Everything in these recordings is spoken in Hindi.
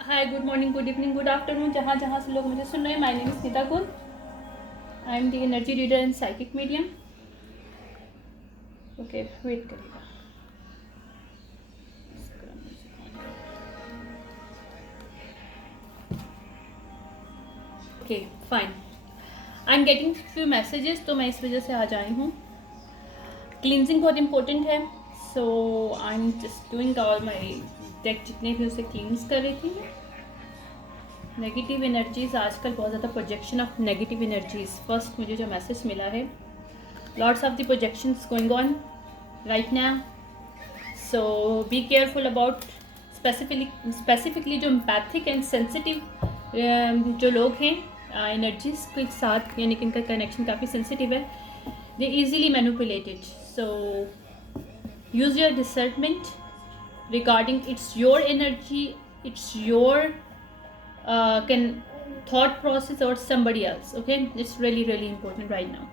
हाय, good morning, good evening, good afternoon, जहाँ जहाँ से लोग मुझे सुन रहे हैं। My name is Neeta Kaul. I am the energy reader and psychic medium. Okay, wait करिएगा। Okay, fine. I am getting few messages, तो मैं इस वजह से आज आई हूँ। क्लींजिंग बहुत इंपॉर्टेंट है, so I am just doing all my deck जितने भी उसे क्लींस कर रही थी। नेगेटिव एनर्जीज, आजकल बहुत ज़्यादा projection of negative energies. First मुझे जो मैसेज मिला है, lots of the projections going on right now, so be careful about specifically जो एम्पैथिक एंड सेंसिटिव जो लोग हैं एनर्जीज के साथ, यानी कि इनका कनेक्शन काफ़ी सेंसिटिव है, they easily manipulated. So use your discernment regarding it's your energy, it's your can thought process or somebody else. Okay, it's really really important right now.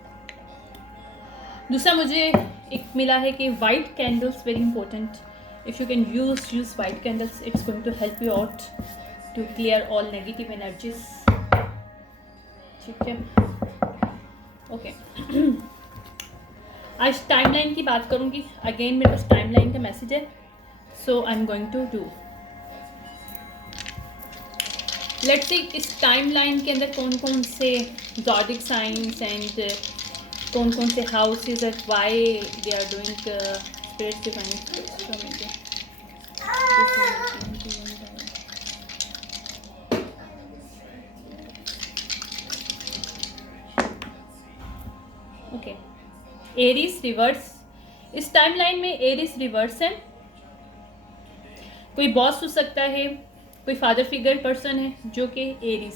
दूसरा मुझे एक मिला है कि white candles very important. If you can use white candles, it's going to help you out to clear all negative energies. ठीक है, ओके। आज टाइमलाइन की बात करूँगी। अगेन मेरे पास टाइमलाइन का मैसेज है, so I'm going to do. Let's see इस टाइमलाइन के अंदर कौन कौन से zodiac signs and कौन कौन से houses and why they are doing spirits divine. Okay, Aries reverse. इस टाइमलाइन में एरीज रिवर्स है। कोई बॉस हो सकता है, कोई फादर फिगर पर्सन है जो कि एरीज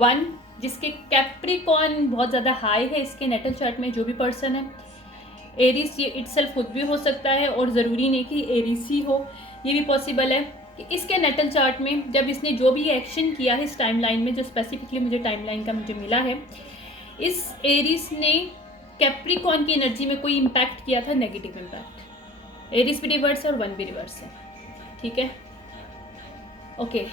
1, जिसके कैप्रिकॉर्न बहुत ज़्यादा हाई है इसके नेटल चार्ट में। जो भी पर्सन है एरीज, ये इटसेल्फ खुद भी हो सकता है और ज़रूरी नहीं कि एरीज ही हो, ये भी पॉसिबल है कि इसके नेटल चार्ट में जब इसने जो भी एक्शन किया है इस टाइमलाइन में, जो स्पेसिफिकली मुझे टाइमलाइन का मुझे मिला है, इस एरीज ने कैप्रिकॉर्न की एनर्जी में कोई इम्पैक्ट किया था, नेगेटिव इम्पैक्ट। एरीज भी रिवर्स है और 1 भी रिवर्स है, ठीक है, ओके।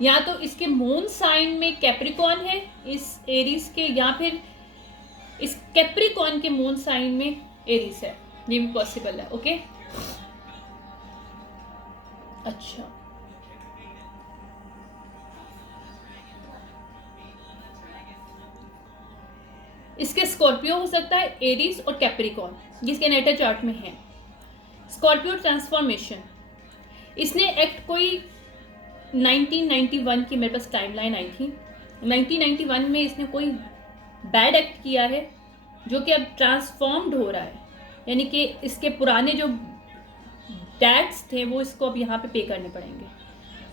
या तो इसके मून साइन में कैप्रिकॉर्न है इस एरीज के, या फिर इस कैप्रिकॉर्न के मून साइन में एरीज है, ये भी पॉसिबल है, ओके। अच्छा, इसके स्कॉर्पियो हो सकता है, एरीज और कैप्रिकॉर्न जिसके नेटल चार्ट में है। स्कॉर्पियो ट्रांसफॉर्मेशन, इसने एक्ट कोई 1991 की मेरे पास टाइमलाइन आई थी। 1991 में इसने कोई बैड एक्ट किया है जो कि अब ट्रांसफॉर्म्ड हो रहा है, यानी कि इसके पुराने जो डेट्स थे वो इसको अब यहाँ पे करने पड़ेंगे।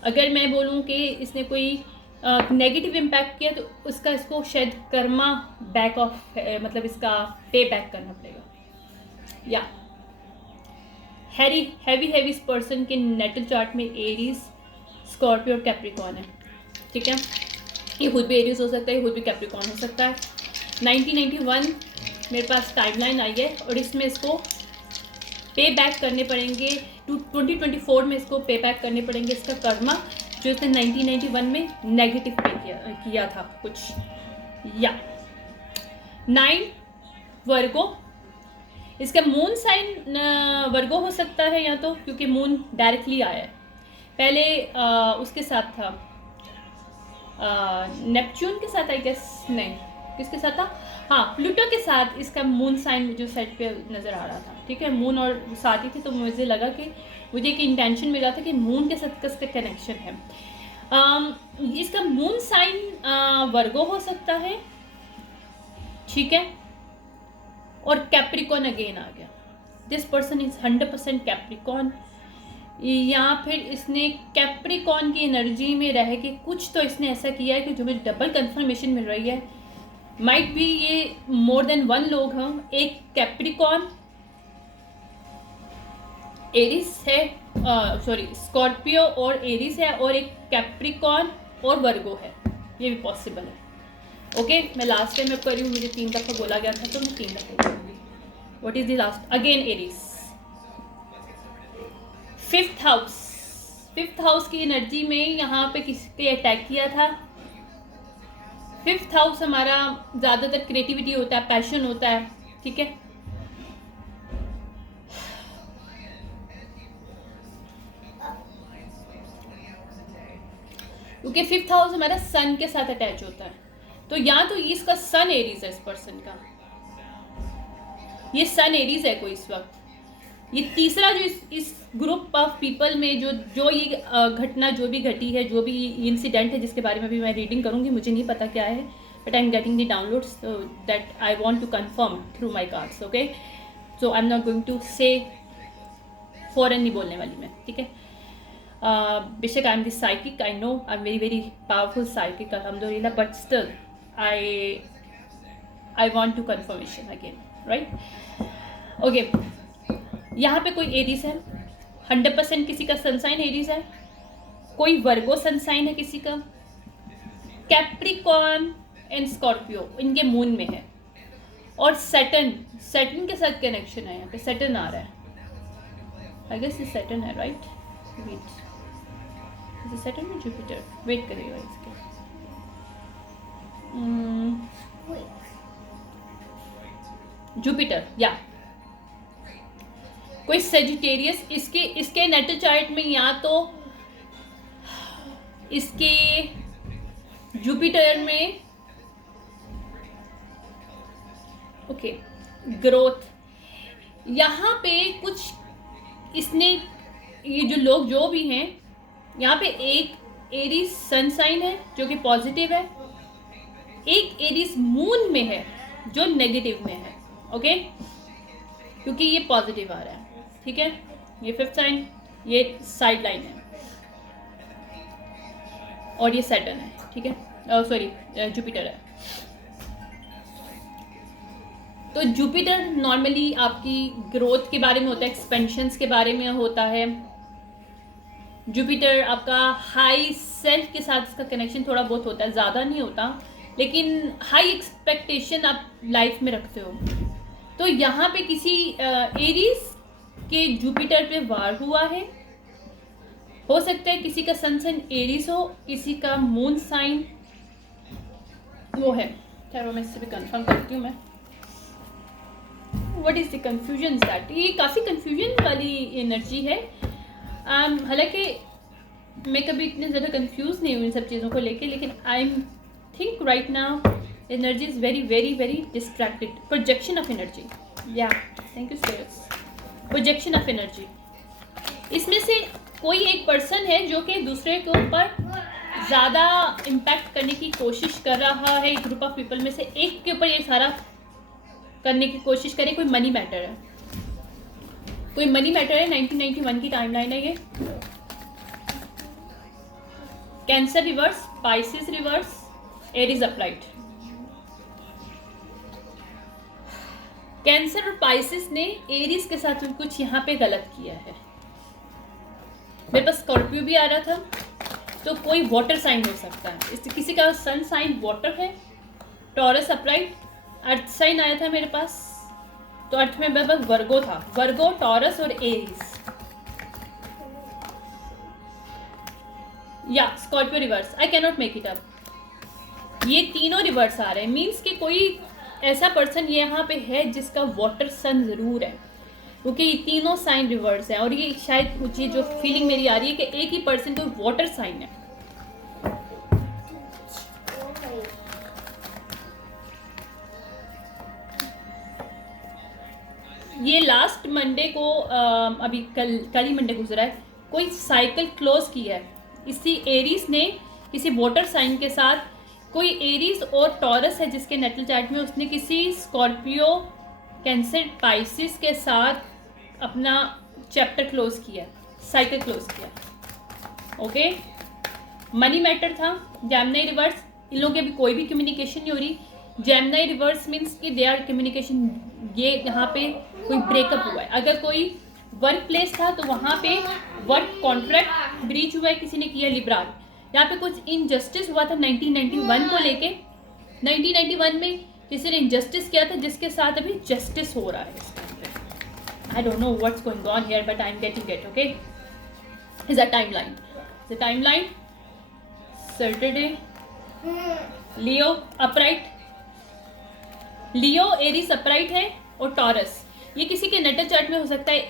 अगर मैं बोलूँ कि इसने कोई नेगेटिव इम्पैक्ट किया तो उसका इसको शायद कर्मा बैक ऑफ, मतलब इसका पे बैक करना पड़ेगा। या हैवी पर्सन के नेटल चार्ट में एरीज, स्कॉर्पियो और कैप्रिकॉर्न है, ठीक है। ये खुद भी एरीज हो सकता है, ये खुद भी कैप्रिकॉर्न हो सकता है। 1991 मेरे पास टाइमलाइन आई है और इसमें इसको पे बैक करने पड़ेंगे। 2024 में इसको पे बैक करने पड़ेंगे इसका कर्मा जो इसने 1991 में नेगेटिव पे किया था कुछ। या 9 वर्गो, इसका मून साइन वर्गो हो सकता है, या तो क्योंकि मून डायरेक्टली आया है। पहले उसके साथ था नेपच्यून के साथ, आई गेस, नहीं, किसके साथ था, हाँ, प्लूटो के साथ इसका मून साइन जो साइड पे नज़र आ रहा था, ठीक है। मून और साथ ही थी, तो मुझे लगा कि मुझे एक इंटेंशन मिला था कि मून के साथ किसका कनेक्शन है। इसका मून साइन वर्गो हो सकता है, ठीक है। और कैप्रिकॉर्न अगेन आ गया। दिस पर्सन इज 100% कैप्रिकॉर्न, या फिर इसने कैप्रिकॉर्न की एनर्जी में रह के कुछ तो इसने ऐसा किया है कि जो मुझे डबल कंफर्मेशन मिल रही है। माइट भी ये मोर देन 1 लोग हैं, एक कैप्रिकॉर्न एरिस है, सॉरी स्कॉर्पियो और एरिस है, और एक कैप्रिकॉर्न और वर्गो है, ये भी पॉसिबल है, ओके। मैं लास्ट टाइम मैं कर रही हूँ, मुझे 3 दफ़ा बोला गया था तो मैं 3 दफ़ा करूँगी, what is the last, again Aries, fifth house की एनर्जी में यहाँ पे किसके अटैक किया था। फिफ्थ हाउस हमारा ज़्यादातर क्रिएटिविटी होता है, पैशन होता है, ठीक है। क्योंकि फिफ्थ हाउस हमारा सन के साथ अटैच होता है, तो या तो इसका सन एरीज है, इस पर्सन का ये सन एरीज है कोई इस वक्त। ये तीसरा जो इस ग्रुप ऑफ पीपल में जो ये घटना जो भी घटी है, जो भी इंसिडेंट है जिसके बारे में भी मैं रीडिंग करूंगी, मुझे नहीं पता क्या है, but I am getting the downloads that I want to confirm through my cards, okay. So I am not going to say, फॉरन नहीं बोलने वाली मैं, ठीक है। बेशक I am this psychic, I know I am very very powerful psychic अल्हम्दुलिल्लाह, but still I want to confirmation again, right. Okay, यहाँ पे कोई एरीज है, 100% किसी का सनसाइन एरीज है, कोई वर्गो सनसाइन है किसी का, कैप्रिकॉर्न एंड स्कॉर्पियो इनके मून में है, और सैटर्न के साथ कनेक्शन है। यहाँ पे सैटर्न आ रहा है, आई गेस ये सैटर्न है, राइट। वेट, सैटर्न में जुपिटर, वेट करिएगा इसके, जुपिटर या कोई सेजिटेरियस, इसके नेटल चार्ट में या तो इसके जुपिटर में, ओके, ग्रोथ, यहाँ पे कुछ इसने, ये जो लोग जो भी हैं, यहाँ पे एक एरीज सन साइन है जो कि पॉजिटिव है, एक एरीज मून में है जो नेगेटिव में है, ओके, क्योंकि ये पॉजिटिव आ रहा है, ठीक है। ये फिफ्थ साइन, ये साइड लाइन है, और ये सैटर्न है, ठीक है, सॉरी जुपिटर है। तो जुपिटर नॉर्मली आपकी ग्रोथ के बारे में होता है, एक्सपेंशंस के बारे में होता है। जुपिटर आपका हाई सेल्फ के साथ इसका कनेक्शन थोड़ा बहुत होता है, ज़्यादा नहीं होता, लेकिन हाई एक्सपेक्टेशन आप लाइफ में रखते हो। तो यहाँ पे किसी एरीज के जुपिटर पे वार हुआ है, हो सकता है किसी का सन साइन एरीज हो, किसी का मून साइन वो है, खैर वो मैं इससे भी कंफर्म करती हूँ मैं। What is the confusion that, ये काफ़ी कंफ्यूजन वाली एनर्जी है। हालांकि मैं कभी इतने ज़्यादा कंफ्यूज नहीं हूँ इन सब चीज़ों को लेके, लेकिन I am think right now energy is very very very distracted. Projection of energy, या thank you spirits, projection of energy. इसमें से कोई एक पर्सन है जो कि दूसरे के ऊपर ज़्यादा इम्पैक्ट करने की कोशिश कर रहा है। ग्रुप ऑफ पीपल में से एक के ऊपर ये सारा करने की कोशिश करे। कोई मनी मैटर है, कोई मनी मैटर है। 1991 की टाइमलाइन है ये। Cancer reverse, Pisces reverse, Aries applied. Cancer और पाइसिस ने एरीज के साथ कुछ यहाँ पे गलत किया है। मेरे पास स्कॉर्पियो भी आ रहा था, तो कोई वाटर साइन हो सकता है। इस किसी का सन साइन वाटर है, टॉरस अपराइट। अर्थ साइन आया था मेरे पास, तो अर्थ में मेरे पास वर्गो था, वर्गो, टॉरस और एरीज, या Scorpio reverse. I can not make it up. ये तीनों रिवर्स आ रहे हैं, मीन्स कि कोई ऐसा पर्सन यहाँ पे है जिसका वाटर सन ज़रूर है, क्योंकि ये तीनों साइन रिवर्स है। और ये शायद मुझे जो फीलिंग मेरी आ रही है कि एक ही पर्सन को वाटर साइन है। ये लास्ट मंडे को अभी कल ही मंडे गुजरा है, कोई साइकिल क्लोज किया है इसी एरीज ने किसी वाटर साइन के साथ। कोई एरीज और टॉरस है जिसके नेटल चार्ट में, उसने किसी स्कॉर्पियो, कैंसर, पाइसिस के साथ अपना चैप्टर क्लोज किया, साइकिल क्लोज किया। ओके, मनी मैटर था। जेमिनी रिवर्स, इन लोगों की अभी कोई भी कम्युनिकेशन नहीं हो रही। जेमिनी रिवर्स मीन्स कि दे आर कम्युनिकेशन, ये यहाँ पे कोई ब्रेकअप हुआ है। अगर कोई वर्क प्लेस था तो वहाँ पे वर्क कॉन्ट्रैक्ट ब्रीच हुआ है, किसी ने किया लिब्राल। यहाँ पे कुछ इनजस्टिस हुआ था 1991 को लेके। 1991 में किसी ने इनजस्टिस किया था जिसके साथ अभी जस्टिस हो रहा है। I don't know what's going on here, but I'm getting it. Okay, is a timeline. The timeline. Saturday. Leo upright. Leo Aries upright है और टॉरस. ये किसी के नेटल चार्ट में हो सकता है.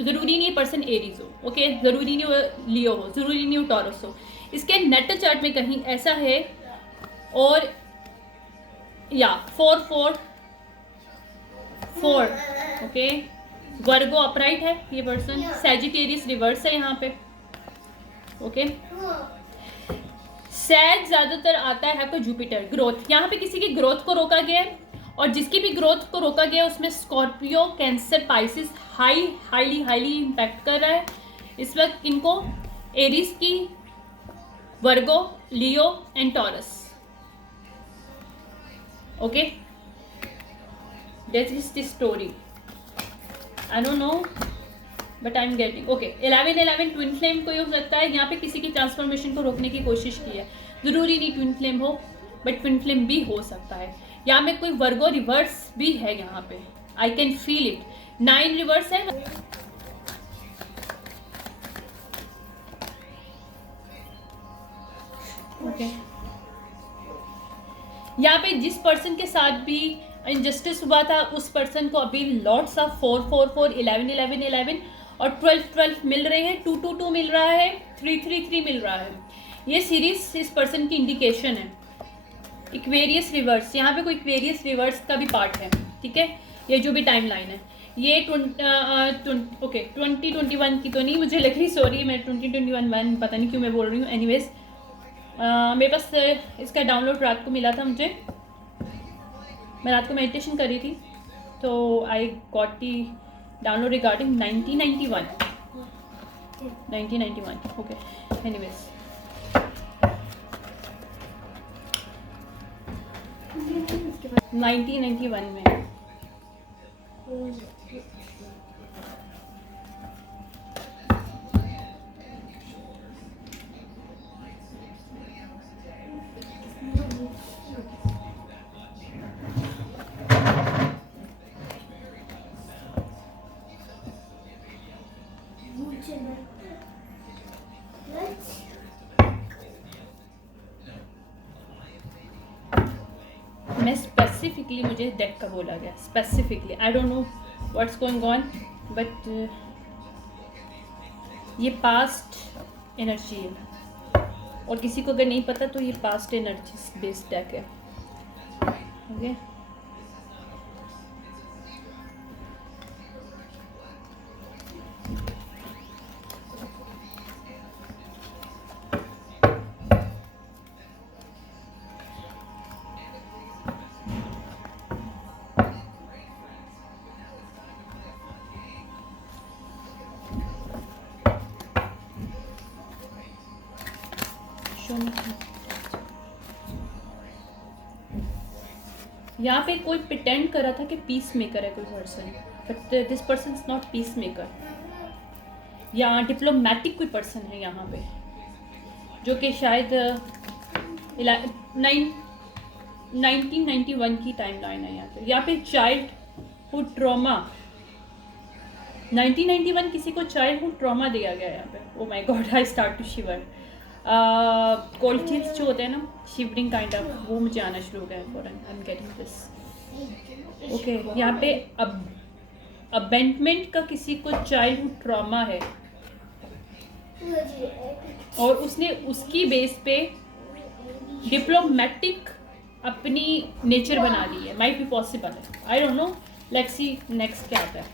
ज़रूरी नहीं पर्सन एरीज हो. ओके, ज़रूरी नहीं वो लियो हो, ज़रूरी नहीं वो टॉरस हो. इसके नेटल चार्ट में कहीं ऐसा है. और या 4-4-4. ओके, वर्गो अपराइट है ये पर्सन. सैजिटेरियस रिवर्स है यहाँ पे. ओके, सैज ज्यादातर आता है आपका जुपिटर. ग्रोथ, यहाँ पे किसी की ग्रोथ को रोका गया है, और जिसकी भी ग्रोथ को रोका गया उसमें Scorpio, Cancer, Pisces highly impact कर रहा है इस वक्त इनको. एरीज की, Virgo, Leo and Taurus. Okay, that is the story. I don't know but I am getting. Okay, 11-11 twin flame कोई हो सकता है. यहाँ पे किसी की ट्रांसफॉर्मेशन को रोकने की कोशिश की है. जरूरी नहीं ट्विन फ्लेम हो, बट ट्विन फ्लेम भी हो सकता है. यहाँ में कोई वर्गो रिवर्स भी है यहाँ पे. I can feel it. 9 reverse है. ओके, यहाँ पे जिस पर्सन के साथ भी इनजस्टिस हुआ था उस पर्सन को अभी लॉट्स ऑफ 4-4-4, 11-11-11 और 12-12 मिल रहे हैं. 2-2-2 मिल रहा है. 3-3-3 मिल रहा है. ये सीरीज इस पर्सन की इंडिकेशन है. इक्वेरियस रिवर्स, यहाँ पे कोई इक्वेरियस रिवर्स का भी पार्ट है. ठीक है, ये जो भी टाइम लाइन है ये 2021 की तो नहीं मुझे लग रही. सॉरी, मैं 2021 पता नहीं क्यों मैं बोल रही हूँ. एनीवेज, मेरे पास इसका डाउनलोड रात को मिला था मुझे. मैं रात को मेडिटेशन कर रही थी तो I got the download regarding 1991. Okay, anyways, 1991 में. मैं स्पेसिफिकली, मुझे डेक का बोला गया specifically. I don't know what's going on, but ये पास्ट एनर्जी है. और किसी को अगर नहीं पता तो ये पास्ट एनर्जी बेस्ड डेक है. ओके, यहाँ पे कोई प्रिटेंड कर रहा था कि पीस मेकर है कोई person, but this person is not peace maker. या डिप्लोमेटिक कोई पर्सन है यहाँ पे जो कि शायद 1991 की टाइम लाइन है यहाँ पे. यहाँ पे चाइल्डहुड ट्रॉमा, 1991 किसी को चाइल्डहुड ट्रॉमा दिया गया यहाँ पे. Oh my God, I start to shiver. Cold chills जो होते हैं ना, शिवरिंग काइंड ऑफ, वो मुझे आना शुरू हो गया है. फॉरन I am getting this. Okay, यहाँ पे अबेंडमेंट का किसी को चाइल्डहुड ट्रॉमा है और उसने उसकी बेस पे डिप्लोमेटिक अपनी नेचर बना ली है. माइट बी पॉसिबल है, आई don't no. Let's see next क्या आता है.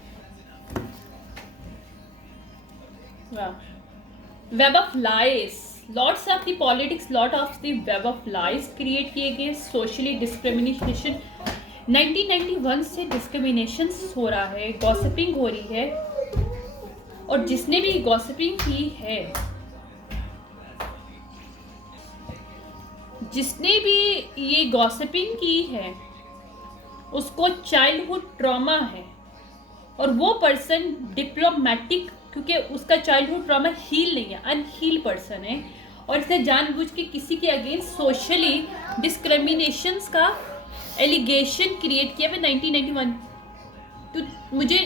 Web of lies, lots of the politics, lot of the web of lies create किए गए. सोशली डिस्क्रिमिनेशन, 1991 से डिस्क्रिमिनेशन हो रहा है, गॉसिपिंग हो रही है. और जिसने भी गॉसिपिंग की है, जिसने भी ये गॉसिपिंग की है उसको चाइल्डहुड ट्रॉमा है. और वो पर्सन डिप्लोमेटिक, क्योंकि उसका चाइल्डहुड ट्रॉमा हील नहीं है, अनहील पर्सन है. और इसने जानबूझ के किसी के अगेंस्ट सोशली डिस्क्रिमिनेशंस का एलिगेशन क्रिएट किया है 1991. तो मुझे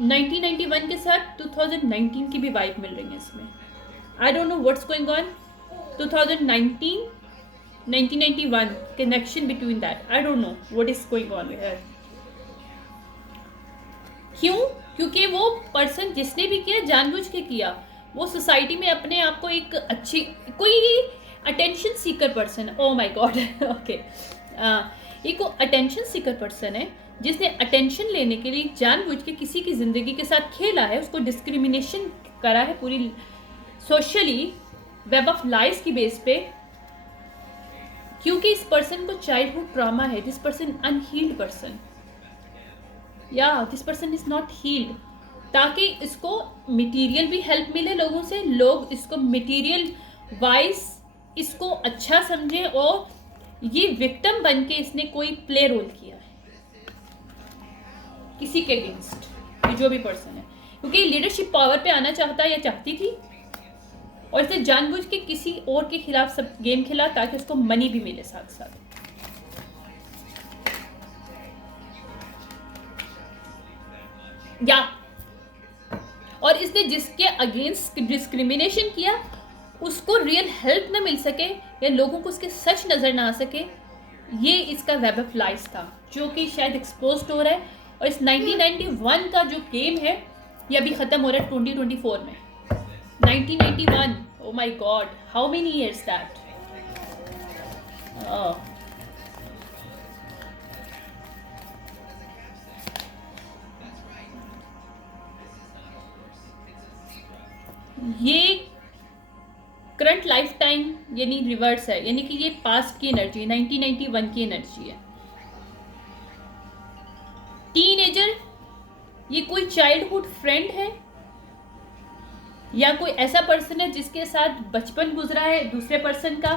1991 के साथ 2019 की भी वाइब मिल रही है इसमें. आई don't know what's going on. 2019 1991 connection between that. I don't know what is going on here. क्यों? क्योंकि वो पर्सन जिसने भी किया जानबूझ के किया. वो सोसाइटी में अपने आप को एक अच्छी कोई attention seeker person. O my God. Okay, एक अटेंशन सीकर पर्सन है जिसने अटेंशन लेने के लिए जानबूझ के किसी की ज़िंदगी के साथ खेला है, उसको डिस्क्रिमिनेशन करा है पूरी सोशली वेब ऑफ लाइज की बेस पे, क्योंकि इस पर्सन को चाइल्डहुड ट्रॉमा है. दिस पर्सन अनहील्ड पर्सन, या this person is not healed, ताकि इसको मटेरियल भी हेल्प मिले लोगों से, लोग इसको मटेरियल वाइज इसको अच्छा समझे, और ये विक्टिम बन के इसने कोई प्ले रोल किया है किसी के अगेंस्ट, ये जो भी पर्सन है, क्योंकि लीडरशिप पावर पे आना चाहता या चाहती थी, और इसने जानबूझ के किसी और के खिलाफ सब गेम खेला ताकि उसको मनी भी मिले साथ साथ. या और इसने जिसके अगेंस्ट डिस्क्रिमिनेशन किया उसको रियल हेल्प ना मिल सके, या लोगों को उसके सच नजर ना आ सके, ये इसका वेब ऑफ लाइफ था जो कि शायद एक्सपोज हो रहा है. और इस 1991 का जो गेम है ये अभी खत्म हो रहा है 2024 में. 1991, oh my god, how many years that? Oh. ये करंट लाइफ टाइम यानी रिवर्स है, यानी कि ये पास्ट की एनर्जी, 1991 की एनर्जी है. टीनेजर, ये कोई चाइल्डहुड फ्रेंड है या कोई ऐसा पर्सन है जिसके साथ बचपन गुजरा है दूसरे पर्सन का,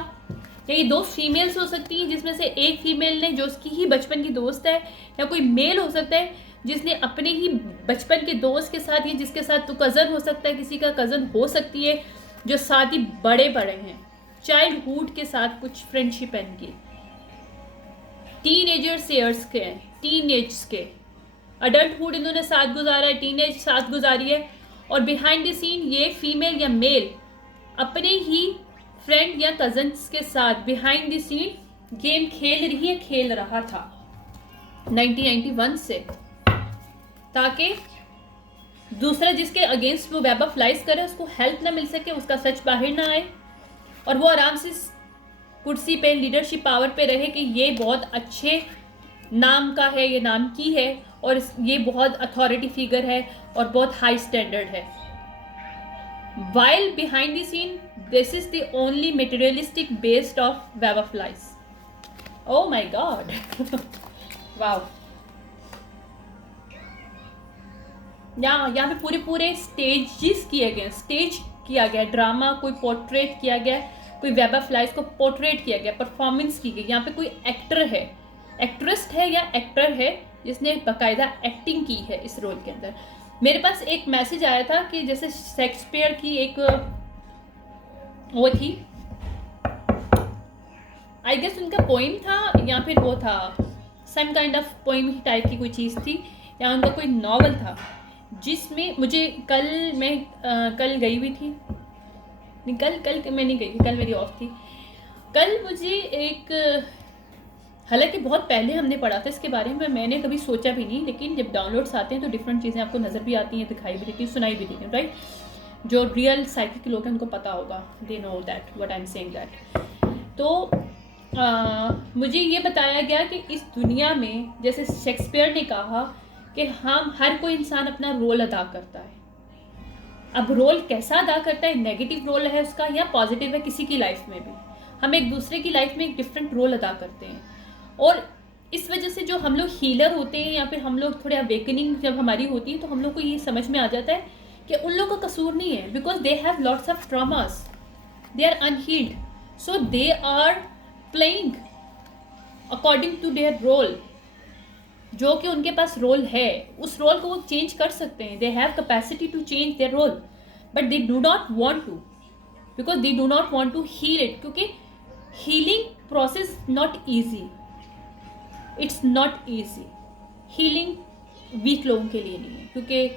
या ये दो फीमेल्स हो सकती हैं जिसमें से एक फीमेल ने जो उसकी ही बचपन की दोस्त है, या कोई मेल हो सकता है जिसने अपने ही बचपन के दोस्त के साथ, या जिसके साथ तो कज़न हो सकता है, किसी का कज़न हो सकती है जो साथ ही बड़े बड़े हैं, चाइल्डहुड के साथ कुछ फ्रेंडशिप है इनकी. टीनेजर्स ईयर्स के हैं, टीनेज के, अडल्टहुड इन्होंने साथ गुजारा है, टीनेज साथ गुजारी है, और बिहाइंड द सीन ये फीमेल या मेल अपने ही फ्रेंड या कजन्स के साथ बिहाइंड द सीन गेम खेल रहा था 1991 से, ताकि दूसरा जिसके अगेंस्ट वो वेब ऑफ लाइज करे उसको हेल्प ना मिल सके, उसका सच बाहर ना आए, और वो आराम से कुर्सी पे लीडरशिप पावर पे रहे कि ये बहुत अच्छे नाम का है, ये नाम की है, और ये बहुत अथॉरिटी फिगर है और बहुत हाई स्टैंडर्ड है. While behind the seen this is the only materialistic based of web of lies. Oh my God, wow. यहाँ पे पूरे स्टेज किया गया, ड्रामा कोई पोर्ट्रेट किया गया, कोई वेब ऑफ लाइफ को पोर्ट्रेट किया गया, परफॉर्मेंस की गई. यहाँ पे कोई एक्टर है, एक्ट्रेस है या एक्टर है जिसने बाकायदा एक्टिंग की है इस रोल के अंदर. मेरे पास एक मैसेज आया था कि जैसे शेक्सपियर की एक वो थी, आई गेस उनका पोइम था या फिर वो था some kind of poem type की कोई चीज़ थी, या उनका कोई नॉवल था, जिसमें मुझे कल गई हुई थी, नहीं कल मैं नहीं गई थी, कल मेरी ऑफ थी. कल मुझे एक, हालांकि बहुत पहले हमने पढ़ा था इसके बारे में, मैंने कभी सोचा भी नहीं, लेकिन जब डाउनलोड्स आते हैं तो डिफरेंट चीज़ें आपको नज़र भी आती हैं, दिखाई भी देती हैं, सुनाई भी देती हैं, राइट. जो रियल साइकिक लोग हैं उनको पता होगा, they know that what I am saying that. तो मुझे ये बताया गया कि इस दुनिया में जैसे शेक्सपियर ने कहा कि हम हर कोई इंसान अपना रोल अदा करता है. अब रोल कैसा अदा करता है, नेगेटिव रोल है उसका या पॉजिटिव है, किसी की लाइफ में भी हम एक दूसरे की लाइफ में एक डिफरेंट रोल अदा करते हैं. और इस वजह से जो हम लोग हीलर होते हैं या फिर हम लोग थोड़े अवेकनिंग जब हमारी होती है तो हम लोग को ये समझ में आ जाता है कि उन लोगों का कसूर नहीं है, because they have lots of traumas, they are unhealed, so they are playing according to their role. जो कि उनके पास रोल है उस रोल को वो चेंज कर सकते हैं, they have capacity to change their role, but they do not want to, because they do not want to heal it. क्योंकि healing process not easy, it's not easy. Healing weak लोगों के लिए नहीं है, क्योंकि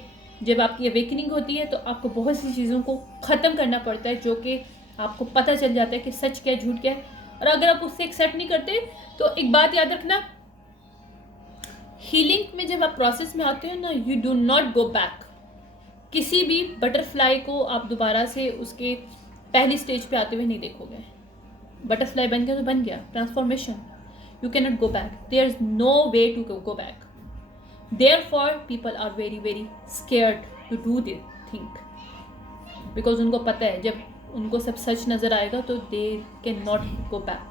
जब आपकी अवेकनिंग होती है तो आपको बहुत सी चीज़ों को ख़त्म करना पड़ता है, जो कि आपको पता चल जाता है कि सच क्या है झूठ क्या है। और अगर आप उससे एक्सेप्ट नहीं करते तो एक बात याद रखना, हीलिंग में जब आप प्रोसेस में आते हो ना, you do not go back. किसी भी बटरफ्लाई को आप दोबारा से उसके पहली स्टेज पे आते हुए नहीं देखोगे। बटरफ्लाई बन गया तो बन गया, transformation, you can not go back, there is no way to go back. Therefore, people are very very scared to do this thing, because उनको पता है जब उनको सब सच नज़र आएगा तो they cannot go back,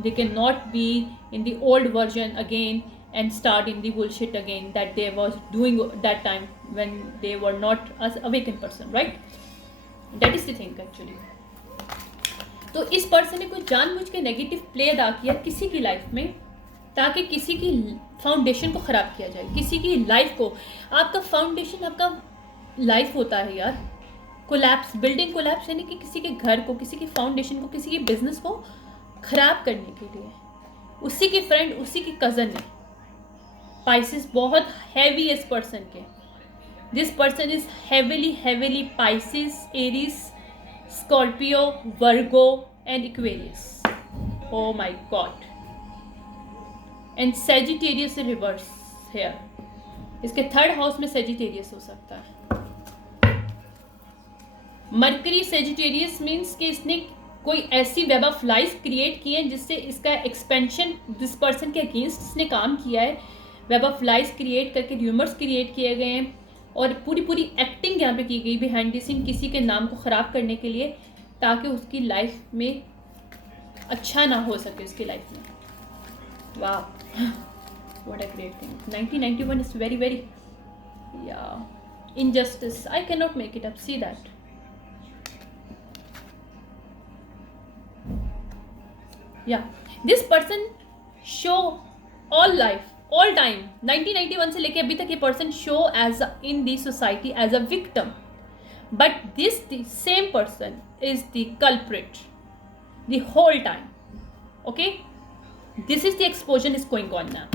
they cannot be in the old version again and start in the bullshit again that they was doing that time when they were not as awakened person, right? That is the thing actually. तो इस पर्सन ने कोई जानबूझ के नेगेटिव प्ले अदा किया किसी की लाइफ में, ताकि किसी की फाउंडेशन को ख़राब किया जाए, किसी की लाइफ को। आपका फाउंडेशन आपका लाइफ होता है यार। कोलैप्स, बिल्डिंग कोलैप्स यानी कि किसी के घर को, किसी की फाउंडेशन को, किसी की बिजनेस को ख़राब करने के लिए। उसी की फ्रेंड, उसी की कज़न ने। पाइसिस बहुत हैवी है इस पर्सन के। This person is heavily Pisces, Aries, Scorpio, Virgo and Aquarius. Oh my God. And Sagittarius reverse here, इसके थर्ड हाउस में सेजिटेरियस हो सकता है। मरकरी सेजिटेरियस मीन्स कि इसने कोई ऐसी वेब ऑफ लाइफ क्रिएट की है जिससे इसका एक्सपेंशन दिस पर्सन के अगेंस्ट इसने काम किया है। वेब ऑफ लाइफ क्रिएट करके र्यूमर्स क्रिएट किए गए हैं और पूरी एक्टिंग यहाँ पे की गई बिहाइंड द सीन किसी के नाम को ख़राब करने के लिए, ताकि उसकी लाइफ में अच्छा ना हो सके उसकी लाइफ में। वाह, what a great thing. 1991 is very very, yeah, injustice. I cannot make it up. See that. Yeah, this person show all life, all time, 1991 से लेके अभी तक ये person show as in the society as a victim, but this the same person is the culprit the whole time. Okay, this is the exposure is going on now.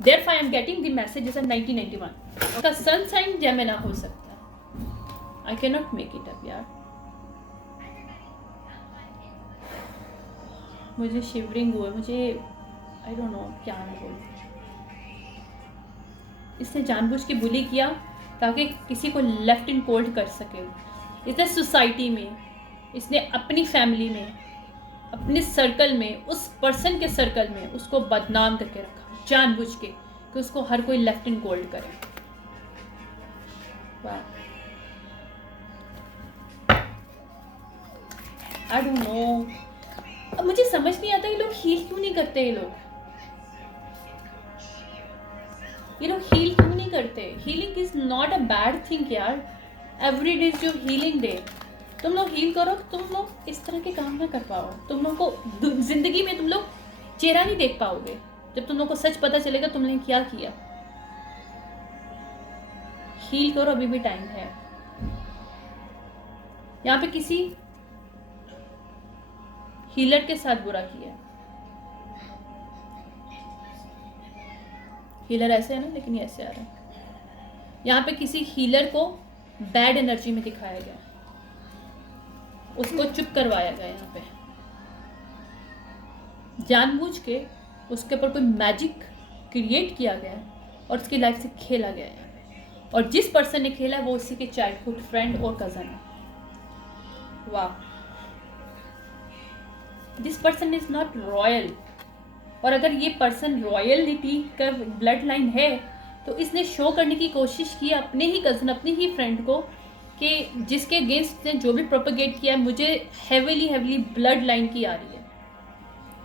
Therefore I am getting the messages of 1991. उसका सन साइन जेमिनी हो सकता है। I cannot make it up यार। मुझे शिवरिंग हुआ, मुझे I don't know क्या मैं बोलूँ। इसने जानबूझ के बुली किया ताकि किसी को लेफ्ट इन कोल्ड कर सके। इसने सोसाइटी में, इसने अपनी फैमिली में, अपने सर्कल में, उस पर्सन के सर्कल में उसको बदनाम करके रखा जानबूझ के कि उसको हर कोई लेफ्ट इन कोल्ड करे। आई डोंट नो, अब मुझे समझ नहीं आता ये लोग हील क्यों नहीं करते। ये लोग हील क्यों नहीं करते। Healing is not a bad thing यार। Every day is your healing day. तुम लोग हील करो, तुम लोग इस तरह के काम ना कर पाओ। तुम लोग को जिंदगी में तुम लोग चेहरा नहीं देख पाओगे जब तुम लोग को सच पता चलेगा तुमने क्या किया। हील करो, अभी भी टाइम है। यहाँ पे किसी हीलर के साथ बुरा किया। हीलर ऐसे है ना, लेकिन ये ऐसे आ रहा है। यहाँ पे किसी हीलर को बैड एनर्जी में दिखाया गया, उसको चुप करवाया गया। यहाँ पे जानबूझ के उसके ऊपर कोई मैजिक क्रिएट किया गया और उसकी लाइफ से खेला गया है। और जिस पर्सन ने खेला वो उसी के चाइल्डहुड फ्रेंड और कज़न है। वाह, this person is not royal. और अगर ये पर्सन रॉयलिटी का ब्लड लाइन है तो इसने शो करने की कोशिश की अपने ही कज़न, अपने ही फ्रेंड को, कि जिसके अगेंस्ट ने जो भी प्रोपेगेट किया मुझे हैवीली ब्लड लाइन की आ रही है।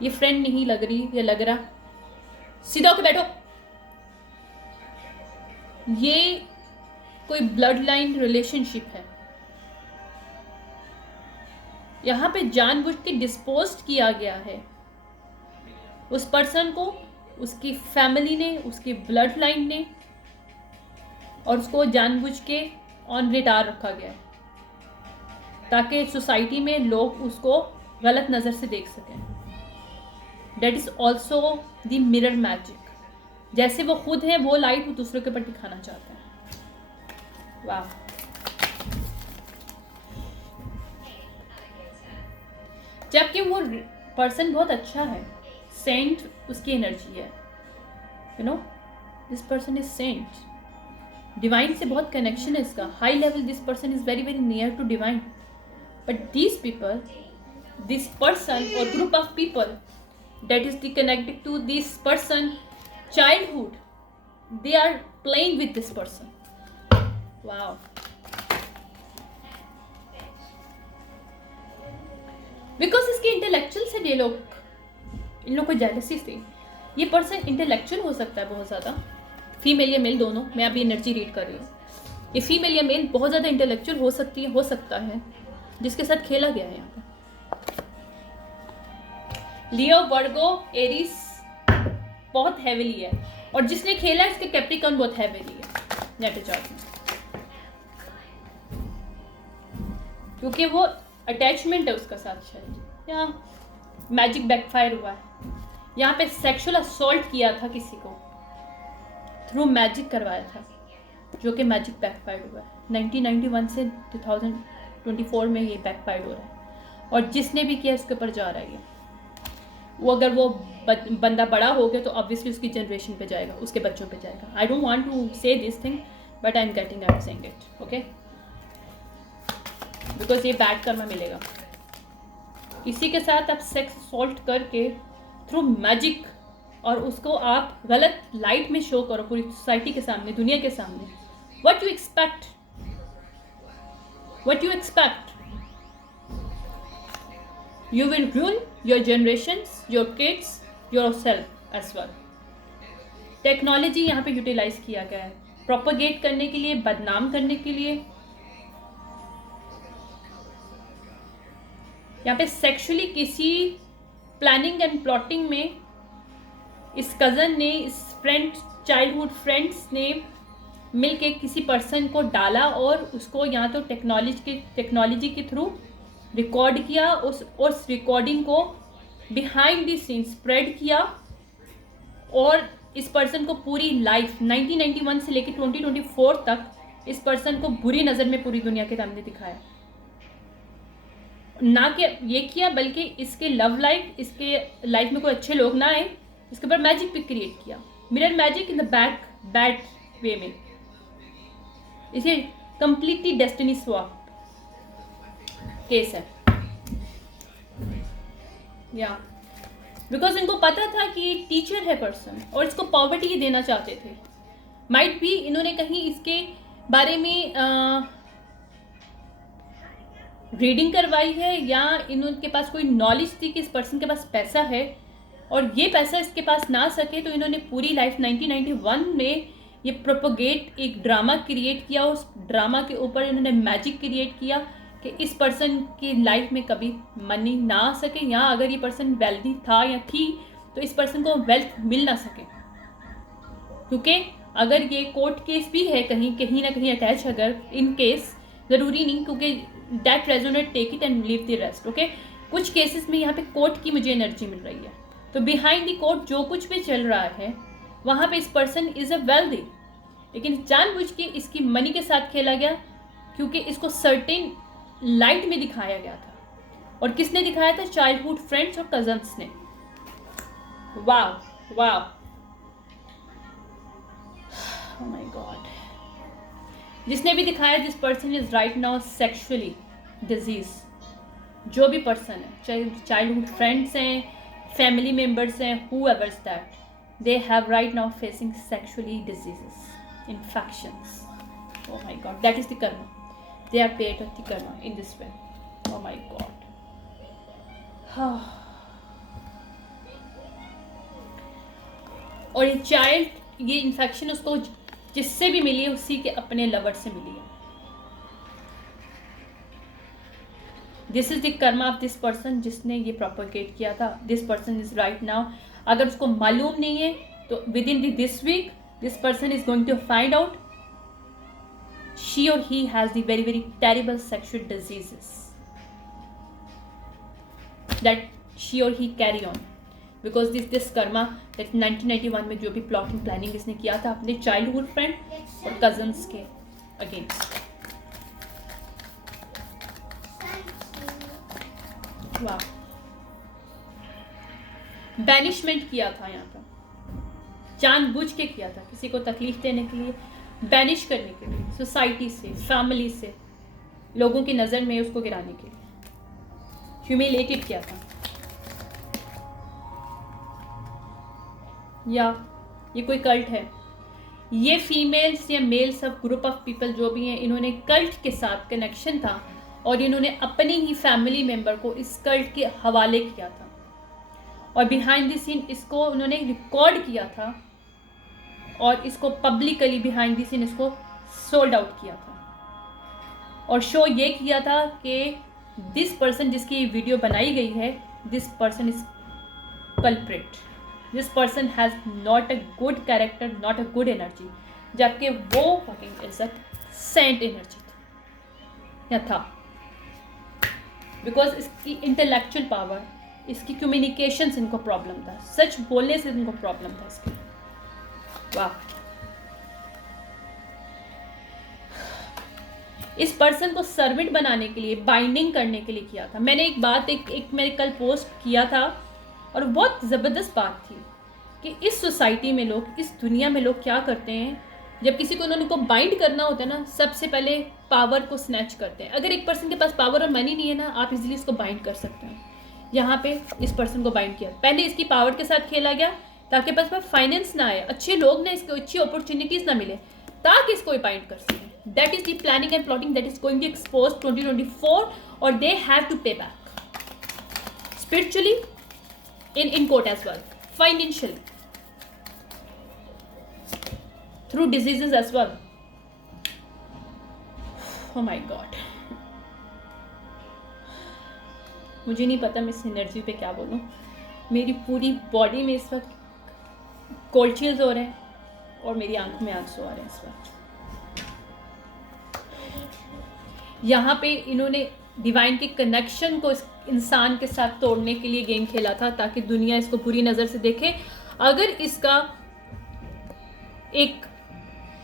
ये फ्रेंड नहीं लग रही, ये लग रहा। सीधा होकर बैठो। ये कोई ब्लड लाइन रिलेशनशिप है। यहाँ पे जानबूझ के डिस्पोज किया गया है उस पर्सन को, उसकी फैमिली ने, उसकी ब्लड लाइन ने, और उसको जानबूझ के ऑन रिटार रखा गया है ताकि सोसाइटी में लोग उसको गलत नज़र से देख सकें। That is also the mirror magic. जैसे वो खुद है वो लाइट वो दूसरों के ऊपर दिखाना चाहता है। वाह, जबकि वो पर्सन बहुत अच्छा है, सेंट उसकी एनर्जी है, you know, this person is saint, divine से बहुत कनेक्शन है इसका, high level, this person is very very near to divine. But these people, this person or group of people that is connected to this person childhood, they are playing with this person. Wow. Because इसके इंटेलेक्चुअल से ये लोग, इन लोग को जेलसी थी. ये पर्सन इंटेलेक्चुअल हो सकता है बहुत ज़्यादा, फीमेल या मेल दोनों, मैं अभी एनर्जी रीड कर रही हूँ. ये फीमेल या मेल बहुत ज़्यादा इंटेलेक्चुअल हो सकती है, हो सकता है, जिसके साथ खेला गया है यहाँ पे. लियो, वर्गो, एरिस बहुत हैविली है, और जिसने खेला है इसके कैप्रिकॉर्न बहुत हैविली है नेटो चार्ट में, क्योंकि वो अटैचमेंट है उसका साथ. शायद यहाँ मैजिक बैकफायर हुआ है, यहाँ पे सेक्सुअल असॉल्ट किया था किसी को, थ्रू मैजिक करवाया था, जो कि मैजिक बैकफायर हुआ है. 1991 से 2024 में ये बैकफायर हो रहा है, और जिसने भी किया उसके ऊपर जा रहा है. वो अगर वो बंदा बड़ा हो गया तो ऑब्वियसली उसकी जनरेशन पे जाएगा, उसके बच्चों पे जाएगा. आई डोंट वांट टू से this thing, but I am getting, I am saying it, okay, because ये बैड कर्मा मिलेगा. किसी के साथ आप सेक्स असॉल्ट करके थ्रू मैजिक, और उसको आप गलत लाइट में शो करो पूरी सोसाइटी के सामने, दुनिया के सामने. What you expect, what you expect, you will ruin your generations, your kids, yourself as well. Technology यहाँ पे यूटिलाइज किया गया है प्रोपोगेट करने के लिए, बदनाम करने के लिए. यहाँ पे सेक्सुअली किसी प्लानिंग एंड प्लॉटिंग में इस कज़न ने, इस फ्रेंड, चाइल्डहुड फ्रेंड्स ने मिलके किसी पर्सन को डाला, और उसको यहाँ तो टेक्नोलॉजी के थ्रू रिकॉर्ड किया, उस रिकॉर्डिंग को बिहाइंड द सीन स्प्रेड किया, और इस पर्सन को पूरी लाइफ 1991 से लेकर 2024 तक इस पर्सन को बुरी नज़र में पूरी दुनिया के सामने दिखाया. ना कि ये किया, बल्कि इसके लव लाइफ, इसके लाइफ में कोई अच्छे लोग ना आए, इसके ऊपर मैजिक भी क्रिएट किया. Mirror magic in the bad way में, इसे कंप्लीटली डेस्टिनी स्वैप केस है. या बिकॉज इनको पता था कि टीचर है पर्सन, और इसको पॉवर्टी देना चाहते थे. माइट भी इन्होंने कहीं इसके बारे में रीडिंग करवाई है, या इनके पास कोई नॉलेज थी कि इस पर्सन के पास पैसा है, और ये पैसा इसके पास ना सके, तो इन्होंने पूरी लाइफ 1991 में ये प्रोपोगेट एक ड्रामा क्रिएट किया. उस ड्रामा के ऊपर इन्होंने मैजिक क्रिएट किया कि इस पर्सन की लाइफ में कभी मनी ना आ सके, या अगर ये पर्सन वेल्दी था या थी तो इस पर्सन को वेल्थ मिल ना सके. क्योंकि अगर ये कोर्ट केस भी है कहीं ना कहीं अटैच, अगर इन केस ज़रूरी नहीं, क्योंकि that resonate, take it and leave the rest, okay. कुछ केसेस में यहाँ पे कोर्ट की मुझे एनर्जी मिल रही है, तो बिहाइंड द कोर्ट जो कुछ भी चल रहा है वहाँ पे इस पर्सन इज़ अ वेल्दी, लेकिन जानबूझ के इसकी मनी के साथ खेला गया, क्योंकि इसको सर्टेन लाइट में दिखाया गया था. और किसने दिखाया था? चाइल्डहुड फ्रेंड्स और कजन्स ने. वाह वाह, ओह माय गॉड. जिसने भी दिखाया, this person is right now sexually disease. जो भी पर्सन है, चाहे चाइल्डहुड फ्रेंड्स हैं, फैमिली मेम्बर्स हैं, whoever is that, they have right now facing sexually diseases, infections. Oh my God, that is the karma. They are paid with the karma in this way. Oh my God. और ये चाइल्ड, ये इन्फेक्शन उसको जिससे भी मिली है, उसी के अपने लवर से मिली है. This is the karma of this person जिसने ये प्रोपोगेट किया था. This person is right now, अगर उसको मालूम नहीं है तो within this week this person is going to find out she or he has the very very terrible sexual diseases that she or he carry on because this karma that 1991 में जो भी प्लॉटिंग प्लानिंग इसने किया था अपने चाइल्डहुड फ्रेंड और कजन्स के, अगेंस्ट। वाह, बैनिशमेंट किया था यहाँ पर, जानबूझ के किया था, किसी को तकलीफ देने के लिए, बैनिश करने के लिए, सोसाइटी से, फैमिली से, लोगों की नज़र में उसको गिराने के लिए, ह्यूमिलेटेड किया था। या ये कोई कल्ट है, ये फीमेल्स या मेल सब ग्रुप ऑफ पीपल जो भी हैं, इन्होंने कल्ट के साथ कनेक्शन था और इन्होंने अपनी ही फैमिली मेंबर को इस कल्ट के हवाले किया था और बिहाइंड द सीन इसको उन्होंने रिकॉर्ड किया था और इसको पब्लिकली बिहाइंड द सीन इसको सोल्ड आउट किया था और शो ये किया था कि दिस पर्सन जिसकी वीडियो बनाई गई है, this person is culprit, this person has not a good character, not a good energy, जबकि वो fucking is a saint energy या था। बिकॉज इसकी इंटेलेक्चुअल पावर, इसकी कम्युनिकेशन से इनको प्रॉब्लम था, सच बोलने से इनको प्रॉब्लम था इसकी। वाह, इस पर्सन को सर्वेंट बनाने के लिए, बाइंडिंग करने के लिए किया था। मैंने एक बात एक मैंने कल पोस्ट किया था और बहुत ज़बरदस्त बात थी कि इस सोसाइटी में लोग, इस दुनिया में लोग क्या करते हैं, जब किसी को उनको बाइंड करना होता है ना, सबसे पहले पावर को स्नैच करते हैं। अगर एक पर्सन के पास पावर और मनी नहीं है ना, आप इजीली इसको बाइंड कर सकते हैं। यहाँ पे इस पर्सन को बाइंड किया, पहले इसकी पावर के साथ खेला गया ताकि बस फाइनेंस ना आए, अच्छे लोग ना, इसको अच्छी अपॉर्चुनिटीज ना मिले, ताकि इसको बाइंड कर सकें। That is the planning and plotting that is going to expose 2024 और they have to pay back spiritually in court as well, financially, through diseases as well. Oh my god, मुझे नहीं पता मैं इस एनर्जी पे क्या बोलूँ। मेरी पूरी बॉडी में इस वक्त कोल्ड चिल्स हो रहे हैं और मेरी आंखों में आंसू आ रहे हैं इस वक्त। यहाँ पे इन्होंने डिवाइन के कनेक्शन को इस इंसान के साथ तोड़ने के लिए गेम खेला था ताकि दुनिया इसको बुरी नज़र से देखे। अगर इसका एक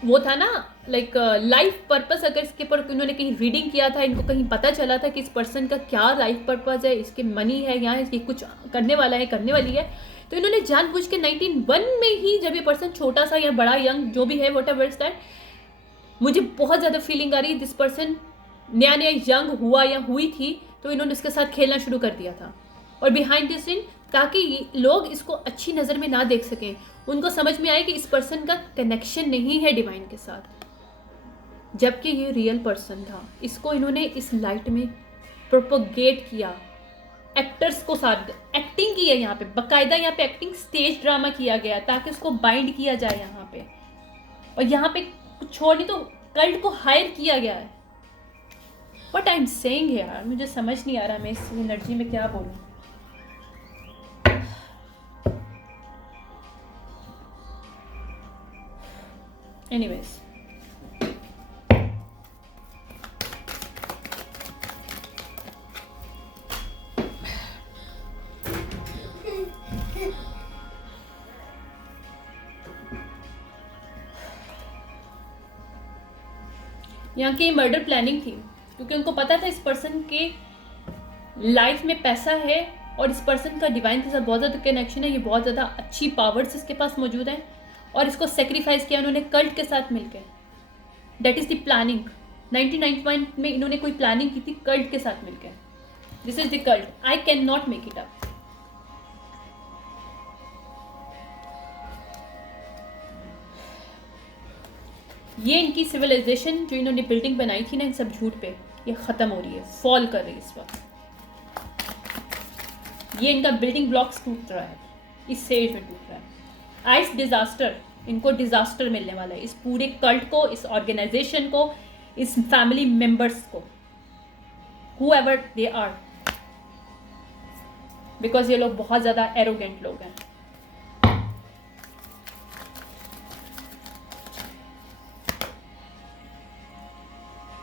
वो था ना, लाइक लाइफ पर्पस, अगर इसके पर इन्होंने कहीं रीडिंग किया था, इनको कहीं पता चला था कि इस पर्सन का क्या लाइफ पर्पस है, इसके मनी है, यहाँ इसकी कुछ करने वाला है, करने वाली है, तो इन्होंने जानबूझ के 1991 में ही, जब ये पर्सन छोटा सा या बड़ा यंग जो भी है, वट एवर इज दैट, मुझे बहुत ज़्यादा फीलिंग आ रही है दिस पर्सन नया नया यंग हुआ या हुई थी तो इन्होंने इसके साथ खेलना शुरू कर दिया था और बिहाइंड दिस सीन, ताकि लोग इसको अच्छी नज़र में ना देख सकें, उनको समझ में आए कि इस पर्सन का कनेक्शन नहीं है डिवाइन के साथ, जबकि ये रियल पर्सन था। इसको इन्होंने इस लाइट में प्रोपोगेट किया, एक्टर्स को साथ एक्टिंग की है यहाँ पे, बाकायदा यहाँ पे एक्टिंग, स्टेज ड्रामा किया गया ताकि उसको बाइंड किया जाए यहाँ पे, और यहाँ पे छोड़ नहीं तो कल्ट को हायर किया गया है। What I'm saying है यार, मुझे समझ नहीं आ रहा मैं इस एनर्जी में क्या बोलूँ। Anyways, यहाँ की मर्डर प्लानिंग थी क्योंकि उनको पता था इस पर्सन के लाइफ में पैसा है और इस पर्सन का डिवाइन के साथ बहुत ज़्यादा कनेक्शन है, ये बहुत ज़्यादा अच्छी पावर्स इसके पास मौजूद हैं और इसको सेक्रीफाइस किया उन्होंने कल्ट के साथ मिलकर। That is the planning. 1991 में इन्होंने कोई प्लानिंग की थी कल्ट के साथ मिलकर। This is the cult, I can not make it up. ये इनकी सिविलाइजेशन जो इन्होंने बिल्डिंग बनाई थी ना इन सब झूठ पे, ये ख़त्म हो रही है, फॉल कर रही है इस वक्त। ये इनका बिल्डिंग ब्लॉक्स टूट रहा है, इस स्टेज में टूट रहा है। आइस डिजास्टर, इनको डिजास्टर मिलने वाला है, इस पूरे कल्ट को, इस ऑर्गेनाइजेशन को, इस फैमिली मेंबर्स को, whoever they are, बिकॉज ये लोग बहुत ज़्यादा एरोगेंट लोग हैं।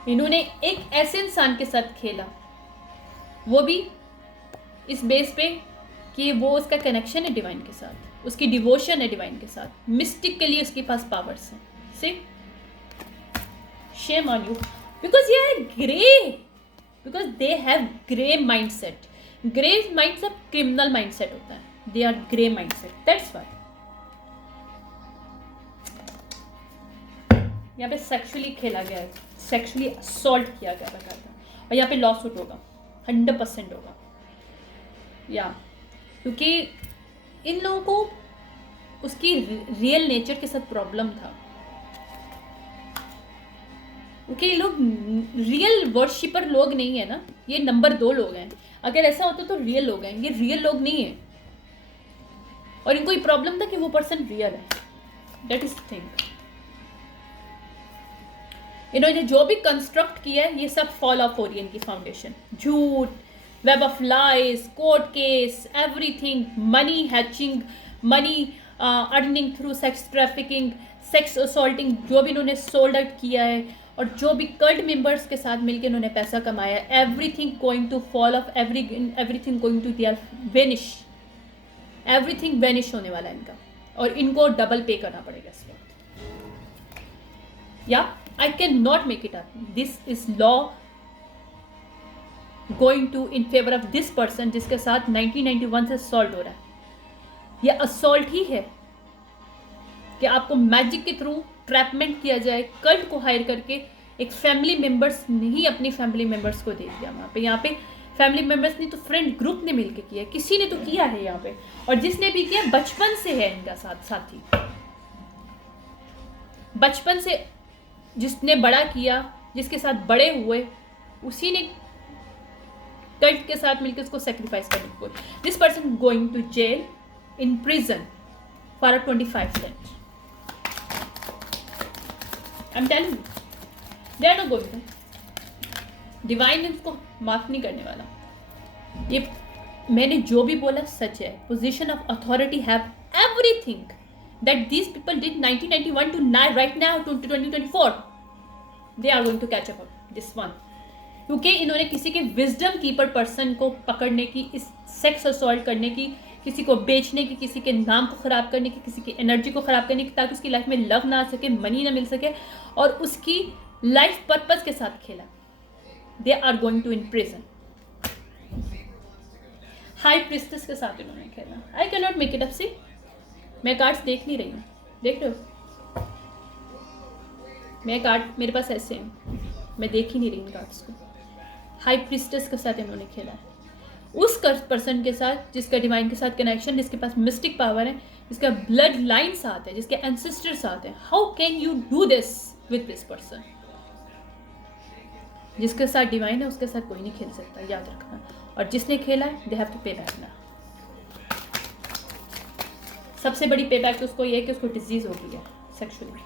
इन्होंने एक ऐसे इंसान के साथ खेला, वो भी इस बेस पे कि वो उसका कनेक्शन है डिवाइन के साथ, उसकी डिवोशन है डिवाइन के साथ, मिस्टिकली उसके पास पावर्स हैं। से Shame on you. Because ये है grey. Because they have grey mindset. Grey mindset criminal mindset होता है. They are grey mindset. That's why. यहाँ पे सेक्सुअली खेला गया है, सेक्सुअली असॉल्ट किया गया था, और यहाँ पे लॉ सूट होगा, 100% होगा। या क्योंकि इन लोगों को उसकी रियल नेचर के साथ प्रॉब्लम था, क्योंकि ये लोग रियल वर्शिपर लोग नहीं है ना, ये नंबर 2 लोग हैं। अगर ऐसा होता तो रियल लोग हैं, ये रियल लोग नहीं है, और इनको ये प्रॉब्लम था कि वो पर्सन रियल है। That is thing. इन्होंने जो भी कंस्ट्रक्ट किया है ये सब फॉल ऑफ हो रही है। इनकी फाउंडेशन झूठ, web of lies, court case, everything, money hatching, money earning through sex trafficking, sex assaulting, जो भी इन्होंने सोल्ड आउट किया है, और जो भी कल्ट मेंबर्स के साथ मिलकर इन्होंने पैसा कमाया, everything going to fall off, everything going to their vanish, everything vanish होने वाला है इनका, और इनको डबल पे करना पड़ेगा इस वक्त। या I cannot make it up. This is law going to in favor of this person जिसके साथ 1991 से assault हो रहा है। यह assault ही है कि आपको मैजिक के थ्रू ट्रैपमेंट किया जाए, कल्ट को हायर करके एक फैमिली मेंबर्स ने ही अपनी फैमिली मेंबर्स को दे दिया वहाँ पे। यहाँ पे फैमिली मेंबर्स ने तो फ्रेंड ग्रुप ने मिलके किया, किसी ने तो किया है यहाँ पे, और जिसने भी किया बचपन से है इनका साथी, बचपन से जिसने बड़ा किया, जिसके साथ बड़े हुए, उसी ने कल्ट के साथ मिलकर उसको सेक्रीफाइस करने को। This person going to jail, in prison for 25 cents. I'm telling you, they are not going to. Divine इसको माफ नहीं करने वाला। ये मैंने जो भी बोला सच है। Position of authority have everything that these people did 1991 to now, right now to 2024, they are going to catch up on this one, क्योंकि इन्होंने किसी के विजडम कीपर पर्सन को पकड़ने की, इस सेक्स असॉल्ट करने की, किसी को बेचने की, किसी के नाम को ख़राब करने की, किसी की एनर्जी को ख़राब करने की, ताकि उसकी लाइफ में लव ना आ सके, मनी ना मिल सके, और उसकी लाइफ पर्पस के साथ खेला। They are going to in prison. High priestess के साथ इन्होंने खेला। I can not make it up. See, मैं कार्ड्स देख नहीं रही हूँ, देख रहे हो? मैं कार्ड मेरे पास ऐसे हैं, मैं देख ही नहीं रही इन कार्ड्स को। हाई प्रिस्टेस के साथ इन्होंने खेला है, उस पर्सन के साथ जिसका डिवाइन के साथ कनेक्शन, जिसके पास मिस्टिक पावर है, जिसका ब्लड लाइन साथ है, जिसके एंसेस्टर साथ है। How can you do this with this person? जिसके साथ डिवाइन है उसके साथ कोई नहीं खेल सकता, याद रखना। और जिसने खेला है दे हैव टू पे बैक ना। सबसे बड़ी पे बैक तो उसको ये है कि उसको डिजीज़ हो गई है सेक्सुअली,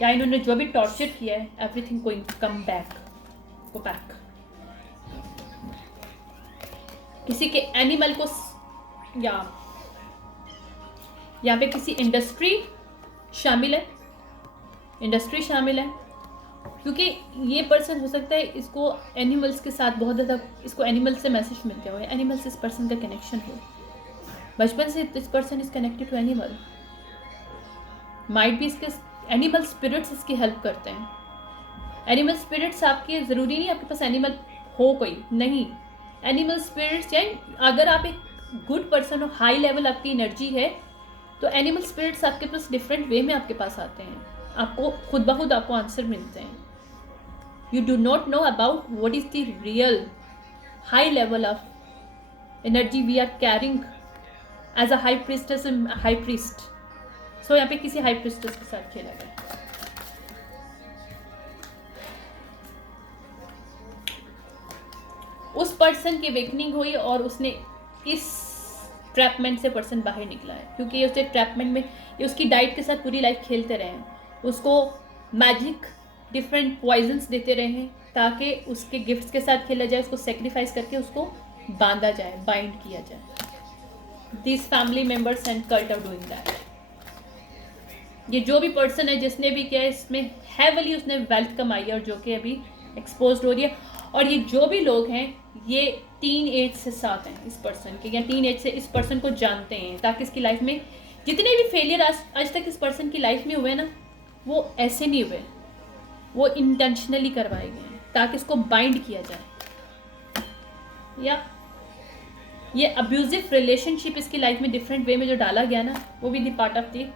या इन्होंने जो भी टॉर्चर किया है, everything going to come back, go back. किसी के एनिमल को, या यहाँ पे किसी इंडस्ट्री शामिल है, इंडस्ट्री शामिल है, क्योंकि ये पर्सन हो सकता है इसको एनिमल्स के साथ बहुत ज़्यादा, इसको एनिमल से मैसेज मिलते हुए, एनिमल से इस पर्सन का कनेक्शन हो, बचपन से this person is connected to animal, might भी इसके एनिमल स्पिरिट्स इसकी हेल्प करते हैं। एनिमल स्पिरिट्स आपके ज़रूरी नहीं आपके पास एनिमल हो कोई, नहीं, एनिमल स्पिरिट्स, या अगर आप एक गुड पर्सन हो, हाई लेवल आपकी एनर्जी है, तो एनिमल स्पिरिट्स आपके पास डिफरेंट वे में आपके पास आते हैं, आपको खुद ब खुद आपको आंसर मिलते हैं। You do not know about what is the real high level of energy we are carrying as a high priestess and high priest. So यहाँ पे किसी हाई प्रिस्टेस के साथ खेला गया। उस पर्सन की वेकनिंग हुई और उसने इस ट्रैपमेंट से पर्सन बाहर निकला है, क्योंकि उसके ट्रैपमेंट में ये उसकी डाइट के साथ पूरी लाइफ खेलते रहे हैं, उसको मैजिक डिफरेंट पॉइजन्स देते रहे हैं ताकि उसके गिफ्ट्स के साथ खेला जाए, उसको सेक्रीफाइस करके उसको बांधा जाए, बाइंड किया जाए। These family members and cult are doing that. ये जो भी पर्सन है जिसने भी किया है, इसमें हैवली उसने वेल्थ कमाई है, और जो कि अभी एक्सपोज हो रही है। और ये जो भी लोग हैं ये टीन एज से साथ हैं इस पर्सन के, या टीन एज से इस पर्सन को जानते हैं, ताकि इसकी लाइफ में जितने भी फेलियर आज तक इस पर्सन की लाइफ में हुए ना, वो ऐसे नहीं हुए, वो इंटेंशनली करवाए गए हैं ताकि इसको बाइंड किया जाए, या ये अब्यूजिव रिलेशनशिप इसकी लाइफ में डिफरेंट वे में जो डाला गया ना, वो भी the part of the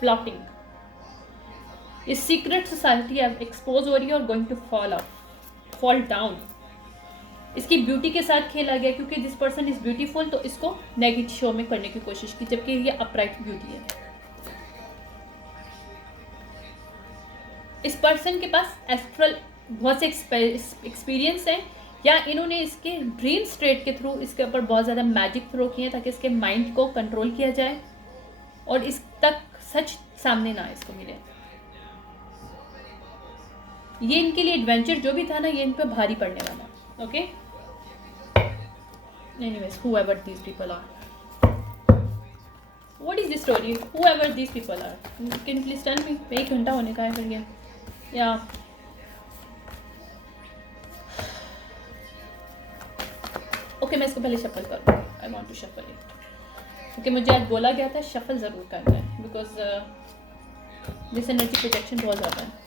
plotting. इस सीक्रेट सोसाइटी अब एक्सपोज हो रही है और गोइंग टू फॉल डाउन। इसकी ब्यूटी के साथ खेला गया क्योंकि दिस पर्सन इज ब्यूटीफुल, तो इसको नेगेटिव शो में करने की कोशिश की, जबकि ये अपराइट ब्यूटी है। इस पर्सन के पास एस्ट्रल बहुत से एक्सपीरियंस है, या इन्होंने इसके ड्रीम स्टेट के थ्रू इसके ऊपर बहुत ज़्यादा मैजिक थ्रो किए ताकि इसके माइंड को कंट्रोल किया जाए और इस तक सच सामने ना इसको मिले। ये इनके लिए एडवेंचर जो भी था ना, ये इन पे भारी पड़ने वाला। Okay, anyways, whoever these people are, what is the story? Whoever these people are, can you please tell me? 1 घंटा होने का है फिर ये, या ओके, मैं इसको पहले शफल करूँ। I want to shuffle it. Okay, मुझे आज बोला गया था शफल ज़रूर करना है बिकॉज दिस एनर्जी प्रोजेक्शन बहुत ज़्यादा है।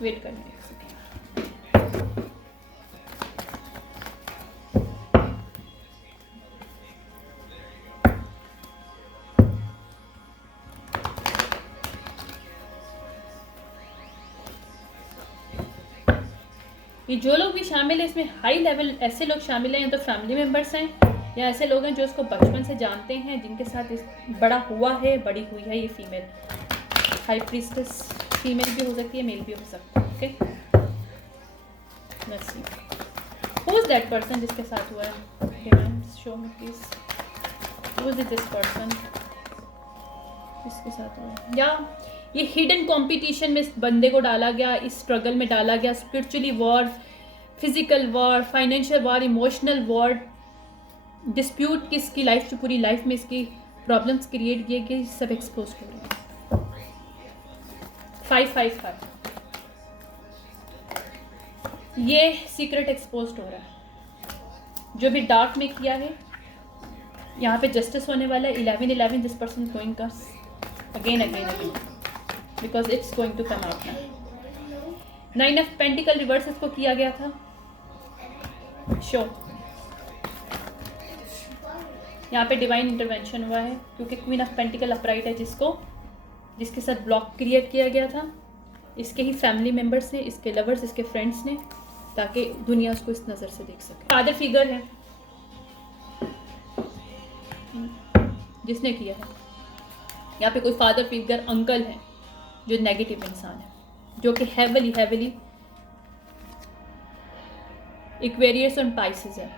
वेट करना है। ये जो लोग भी शामिल है इसमें, हाई लेवल ऐसे लोग शामिल हैं, या तो फैमिली मेम्बर्स हैं या ऐसे लोग हैं जो इसको बचपन से जानते हैं, जिनके साथ इस बड़ा हुआ है, बड़ी हुई है। ये फीमेल हाई प्रीस्टेस, फीमेल भी हो सकती है, मेल भी हो सकता है। Okay, let's see who is that person जिसके साथ हुआ है। Okay ma'am, show me please, who is this person जिसके साथ हुआ है। या ये हिडन कंपटीशन में इस बंदे को डाला गया, इस स्ट्रगल में डाला गया, spiritually war, physical war, financial war, emotional war, dispute की इसकी लाइफ जो पूरी लाइफ में इसकी प्रॉब्लम्स क्रिएट किए गए, सब एक्सपोज हो रही है। 555 ये सीक्रेट एक्सपोज हो रहा है, जो भी डार्क में किया है। यहाँ पे जस्टिस होने वाला है। 11 दिस पर्सन गोइंग का again because it's going to come out now. 9 of pentacle reverse इसको किया गया था। यहाँ पे डिवाइन इंटरवेंशन हुआ है क्योंकि क्वीन ऑफ पेंटिकल अपराइट है, जिसके साथ ब्लॉक क्रिएट किया गया था इसके ही फैमिली मेम्बर्स ने, इसके लवर्स, इसके फ्रेंड्स ने, ताकि दुनिया उसको इस नज़र से देख सके। फादर फिगर है जिसने किया है। यहाँ पे कोई फादर फिगर अंकल है जो नेगेटिव इंसान है, जो कि हैविली इक्वेरियस और पाइसेस है।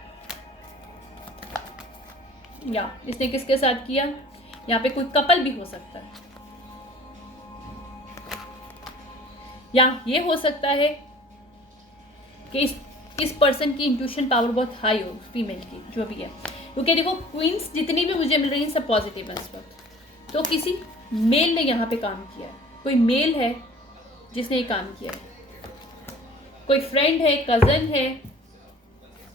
या इसने किसके साथ किया? यहाँ पे कोई कपल भी हो सकता है, या ये हो सकता है कि इस पर्सन की इंट्यूशन पावर बहुत हाई हो, फीमेल की जो भी है, क्योंकि देखो क्वींस जितनी भी मुझे मिल रही हैं सब पॉजिटिव है इस वक्त। तो किसी मेल ने यहाँ पे काम किया है, कोई मेल है जिसने ये काम किया है, कोई फ्रेंड है, कज़न है,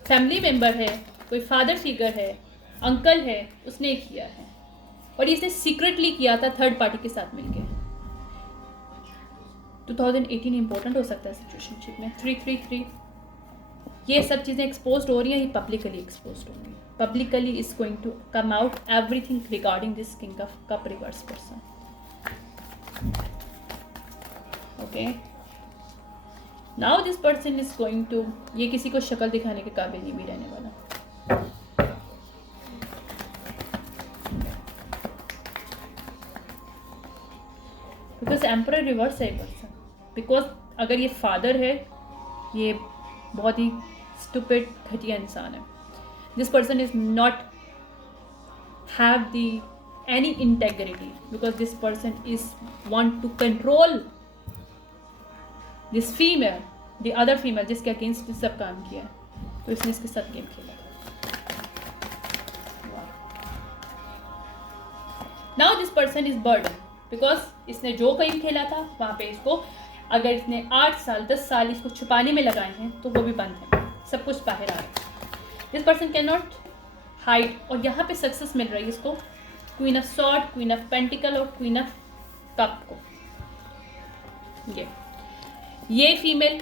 फैमिली मेम्बर है, कोई फादर फिगर है, अंकल है, उसने किया है। और इसने सीक्रेटली किया था थर्ड पार्टी के साथ मिलकर। 2018 इंपॉर्टेंट हो सकता है सिचुएशनशिप में। 333 ये सब चीज़ें एक्सपोज हो रही हैं, ये पब्लिकली एक्सपोज हो रही हैं। Publicly is going to come out everything regarding this king of cup reverse person. Okay, now this person is going to, ये किसी को शक्ल दिखाने के काबिल नहीं भी रहने वाला। बिकॉज एम्परर रिवर्स है पर्सन। बिकॉज अगर ये फादर है, ये बहुत ही स्टूपिड घटिया इंसान है। This person is not have the any integrity, because this person is want to control this female, the other female जिसके अगेंस्ट सब काम किया है। तो इसने इसके साथ गेम खेला। Now this person is burden, because इसने जो गेम खेला था वहाँ पे इसको, अगर इसने 8 साल 10 साल इसको छुपाने में लगाए हैं तो वो भी बंद है, सब कुछ बाहर आ रहा है। This person can not hide, और यहाँ पे सक्सेस मिल रही है इसको, queen of sword, queen of pentacle और क्वीन ऑफ कप को। ये फीमेल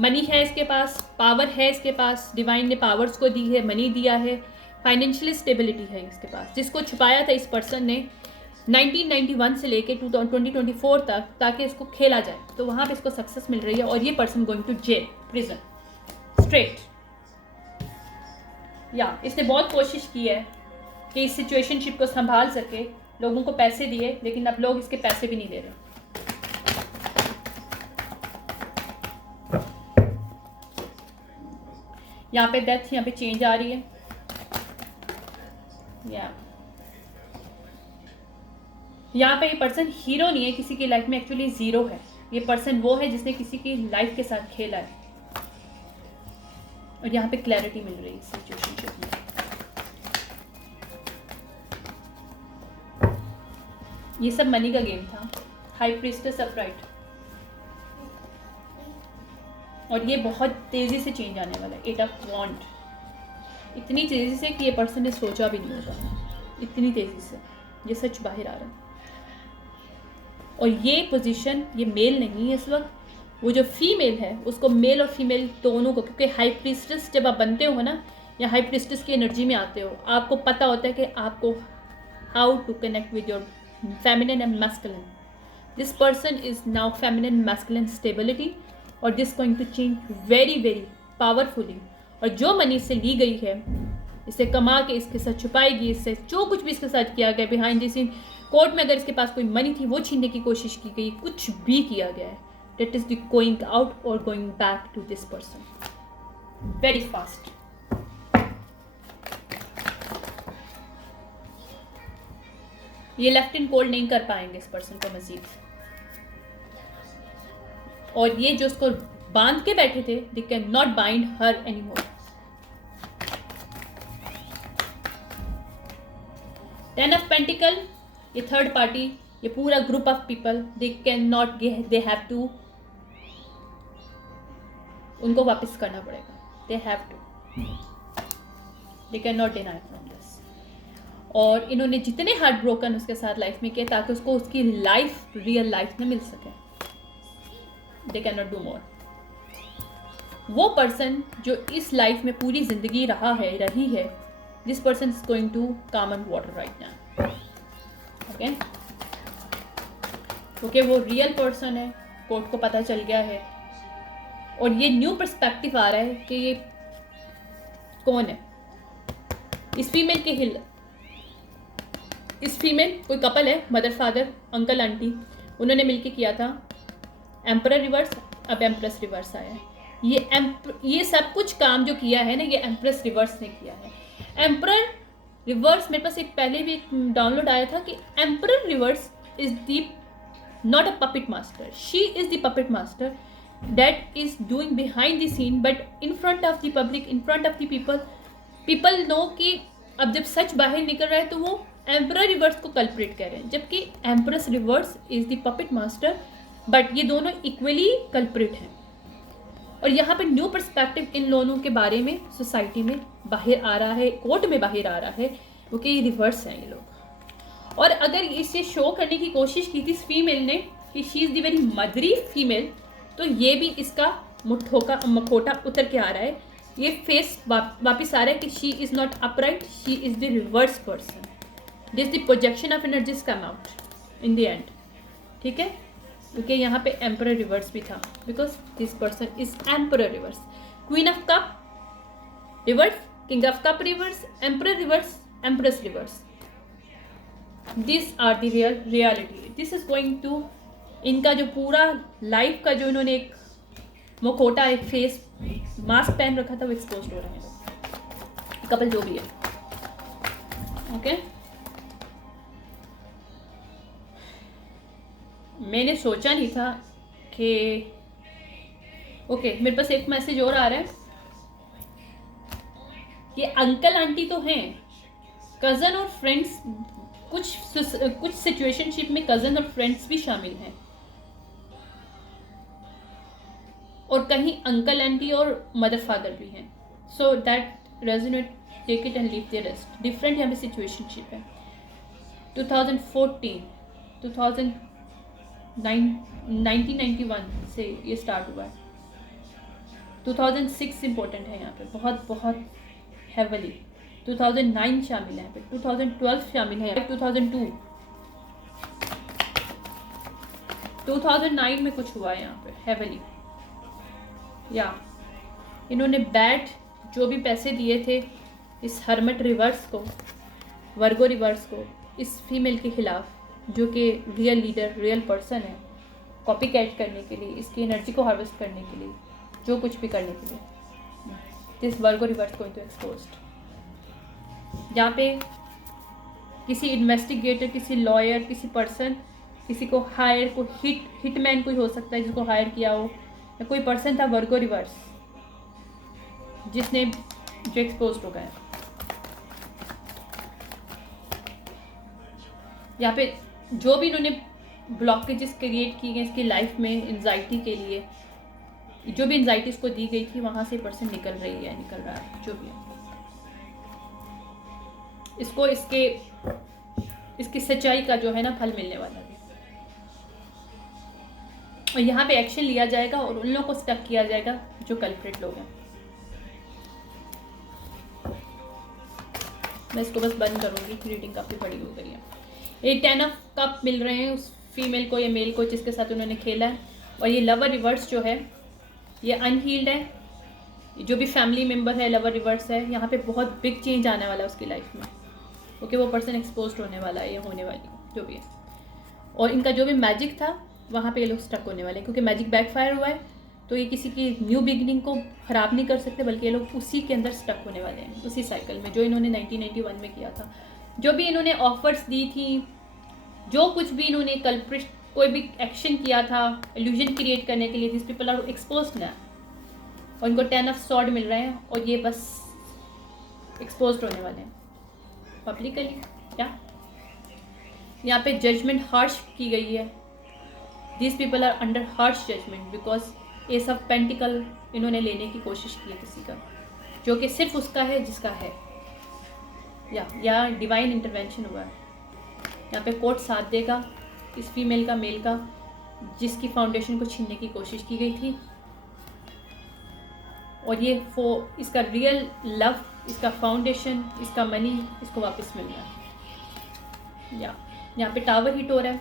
मनी है इसके पास, पावर है इसके पास, डिवाइन ने पावर्स को दी है, मनी दिया है, फाइनेंशियल स्टेबिलिटी है इसके पास, जिसको छुपाया था इस पर्सन ने 1991 से लेके 2024 तक, ताकि इसको खेला जाए, तो वहाँ पे इसको सक्सेस मिल रही है। और ये person going to jail, prison, straight. या इसने बहुत कोशिश की है कि इस सिचुएशनशिप को संभाल सके, लोगों को पैसे दिए, लेकिन अब लोग इसके पैसे भी नहीं दे रहे। यहाँ पे डेथ, यहाँ पे चेंज आ रही है। यहाँ पे ये पर्सन हीरो नहीं है किसी की लाइफ में, एक्चुअली जीरो है। ये पर्सन वो है जिसने किसी की लाइफ के साथ खेला है। और यहाँ पे क्लैरिटी मिल रही है सिचुएशनशिप में। ये सब मनी का गेम था। हाई प्रीस्टेस अपराइट, और ये बहुत तेजी से चेंज आने वाला है। 8 ऑफ वॉन्ड, इतनी तेजी से कि ये पर्सन ने सोचा भी नहीं होगा, इतनी तेजी से ये सच बाहर आ रहा है। और ये पोजीशन, ये मेल नहीं है इस वक्त, वो जो फीमेल है उसको मेल और फीमेल दोनों को, क्योंकि हाई प्रीस्टेस जब आप बनते हो ना, या हाई प्रीस्टेस की एनर्जी में आते हो, आपको पता होता है कि आपको how to connect with your feminine and masculine. This person is now feminine masculine stability, और this going to change very very powerfully. और जो मनी इससे ली गई है, इसे कमा के इसके साथ छुपाएगी, इससे जो कुछ भी इसके साथ किया गया बिहाइंड द सीन, कोर्ट में अगर इसके पास कोई मनी थी वो छीनने की कोशिश की गई, कुछ भी किया गया है, that is the going out और going back to this person very fast. ये लेफ्ट इन कोल्ड नहीं कर पाएंगे इस पर्सन को मजीद। और ये जो उसको बांध के बैठे थे, they can not bind her any more. 10 of pentacle, ये थर्ड पार्टी, ये पूरा group of people, they can not, they have to, उनको वापस करना पड़ेगा, they have to, they can not deny from this. और इन्होंने जितने हार्ट ब्रोकन उसके साथ लाइफ में किए, ताकि उसको उसकी लाइफ, रियल लाइफ में मिल सके, दे कैन नॉट डू मोर। वो पर्सन जो इस लाइफ में पूरी जिंदगी रही है, this person is going to calm on water right now, okay, क्योंकि वो रियल पर्सन है, कोर्ट को पता चल गया है। और ये न्यू पर्सपेक्टिव आ रहा है कि ये कौन है। इस फीमेल के इस फीमेल कोई कपल है, मदर फादर अंकल आंटी, उन्होंने मिलके किया था। एम्परर रिवर्स, अब एम्प्रेस रिवर्स आया है। ये सब कुछ काम जो किया है ना, ये एम्प्रेस रिवर्स ने किया है। एम्परर रिवर्स, मेरे पास एक पहले भी एक डाउनलोड आया था कि emperor reverse is the not a puppet master, she is the puppet master that is doing behind the scene, but in front of the public, in front of the people no कि अब जब सच बाहर निकल रहा है तो वो एम्परर रिवर्स को कल्प्रेट कर रहे हैं, जबकि empress reverse is the puppet master, but ये दोनों इक्वली कल्प्रेट हैं। और यहाँ पे न्यू पर्सपेक्टिव इन दोनों के बारे में सोसाइटी में बाहर आ रहा है, कोर्ट में बाहर आ रहा है, क्योंकि ये रिवर्स हैं ये लोग। और अगर इसे शो करने की कोशिश की थी इस फीमेल ने कि she is the very motherly female, तो ये भी इसका मखोटा उतर के आ रहा है। ये फेस वापिस आ रहा है कि she is not upright, she is the reverse person, this the projection of energies come out in the end, ठीक है, क्योंकि यहाँ पे एम्परर रिवर्स भी था, because this person is emperor reverse. Queen of cup reverse, king of cup reverse, emperor reverse, empress reverse, this are the reality. This is going to, इनका जो पूरा लाइफ का जो इन्होंने एक मुखौटा, एक फेस मास्क पहन रखा था, वो एक्सपोज हो रहा है कपल जो भी है, ओके। मैंने सोचा नहीं था कि ओके, मेरे पास एक मैसेज और आ रहा है कि अंकल आंटी तो हैं, कज़न और फ्रेंड्स, कुछ सिचुएशनशिप में कज़न और फ्रेंड्स भी शामिल हैं, और कहीं अंकल आंटी और मदर फादर भी हैं। So that resonate, take it and leave the rest. Different यहाँ पे सिचुएशनशिप है। 2014, 1991 से ये स्टार्ट हुआ है। 2006 इम्पोर्टेंट है यहाँ पे, बहुत बहुत हैवली। 2009 शामिल है यहाँ पे, 2012 शामिल है, 2009 में कुछ हुआ है यहाँ पे हैवली। या इन्होंने बैट जो भी पैसे दिए थे इस हर्मिट रिवर्स को, वर्गो रिवर्स को, इस फीमेल के खिलाफ, जो कि रियल लीडर, रियल पर्सन है, कॉपी कैट करने के लिए, इसकी एनर्जी को हार्वेस्ट करने के लिए, जो कुछ भी करने के लिए, this Virgo reverse going to exposed. जहाँ पे किसी इन्वेस्टिगेटर, किसी लॉयर, किसी पर्सन, किसी को हायर, को हिटमैन कोई हो सकता है जिसको हायर किया हो, या कोई पर्सन था वर्गो रिवर्स जिसने जो एक्सपोज हो गया। यहाँ पे जो भी इन्होंने ब्लॉकेजेस क्रिएट किए गए इसकी लाइफ में एंजाइटी के लिए, जो भी एंजाइटी इसको दी गई थी वहाँ से पर्सन निकल रही है, निकल रहा है, जो भी है। इसको इसकी सच्चाई का जो है ना फल मिलने वाला है। और यहाँ पे एक्शन लिया जाएगा और उन लोगों को स्टक किया जाएगा जो कल्प्रिट लोग हैं। मैं इसको बस बंद करूँगी, रीडिंग काफ़ी बड़ी हो गई है। ये 10 ऑफ कप मिल रहे हैं उस फीमेल को या मेल को जिसके साथ उन्होंने खेला है। और ये लवर रिवर्स जो है ये अनहील्ड है, जो भी फैमिली मेम्बर है लवर रिवर्स है। यहाँ पे बहुत बिग चेंज आने वाला है उसकी लाइफ में, क्योंकि वो पर्सन एक्सपोज होने वाला है, ये होने वाली जो भी है। और इनका जो भी मैजिक था वहाँ पे ये लोग स्टक होने वाले हैं, क्योंकि मैजिक बैकफायर हुआ है तो ये किसी की न्यू बिगनिंग को ख़राब नहीं कर सकते, बल्कि ये लोग उसी के अंदर स्टक होने वाले हैं, उसी साइकिल में जो इन्होंने 1991 में किया था। जो भी इन्होंने ऑफर्स दी थी, जो कुछ भी इन्होंने कल्प्रिट कोई भी एक्शन किया था इल्यूजन क्रिएट करने के लिए, दिस पीपल आर एक्सपोज्ड ना, और इनको 10 ऑफ सॉर्ड मिल रहे हैं और ये बस एक्सपोज्ड होने वाले हैं पब्लिकली। क्या यहाँ पे जजमेंट हार्श की गई है, this people are under harsh judgment because ace of pentacle इन्होंने लेने की कोशिश की है किसी का, जो कि सिर्फ उसका है जिसका है, या डिवाइन इंटरवेंशन हुआ है। यहाँ पे कोर्ट साथ देगा इस फीमेल का, मेल का, जिसकी फाउंडेशन को छीनने की कोशिश की गई थी। और ये इसका रियल लव, इसका फाउंडेशन, इसका मनी इसको वापस मिल रहा है। यहाँ पे टावर हिट हो रहा है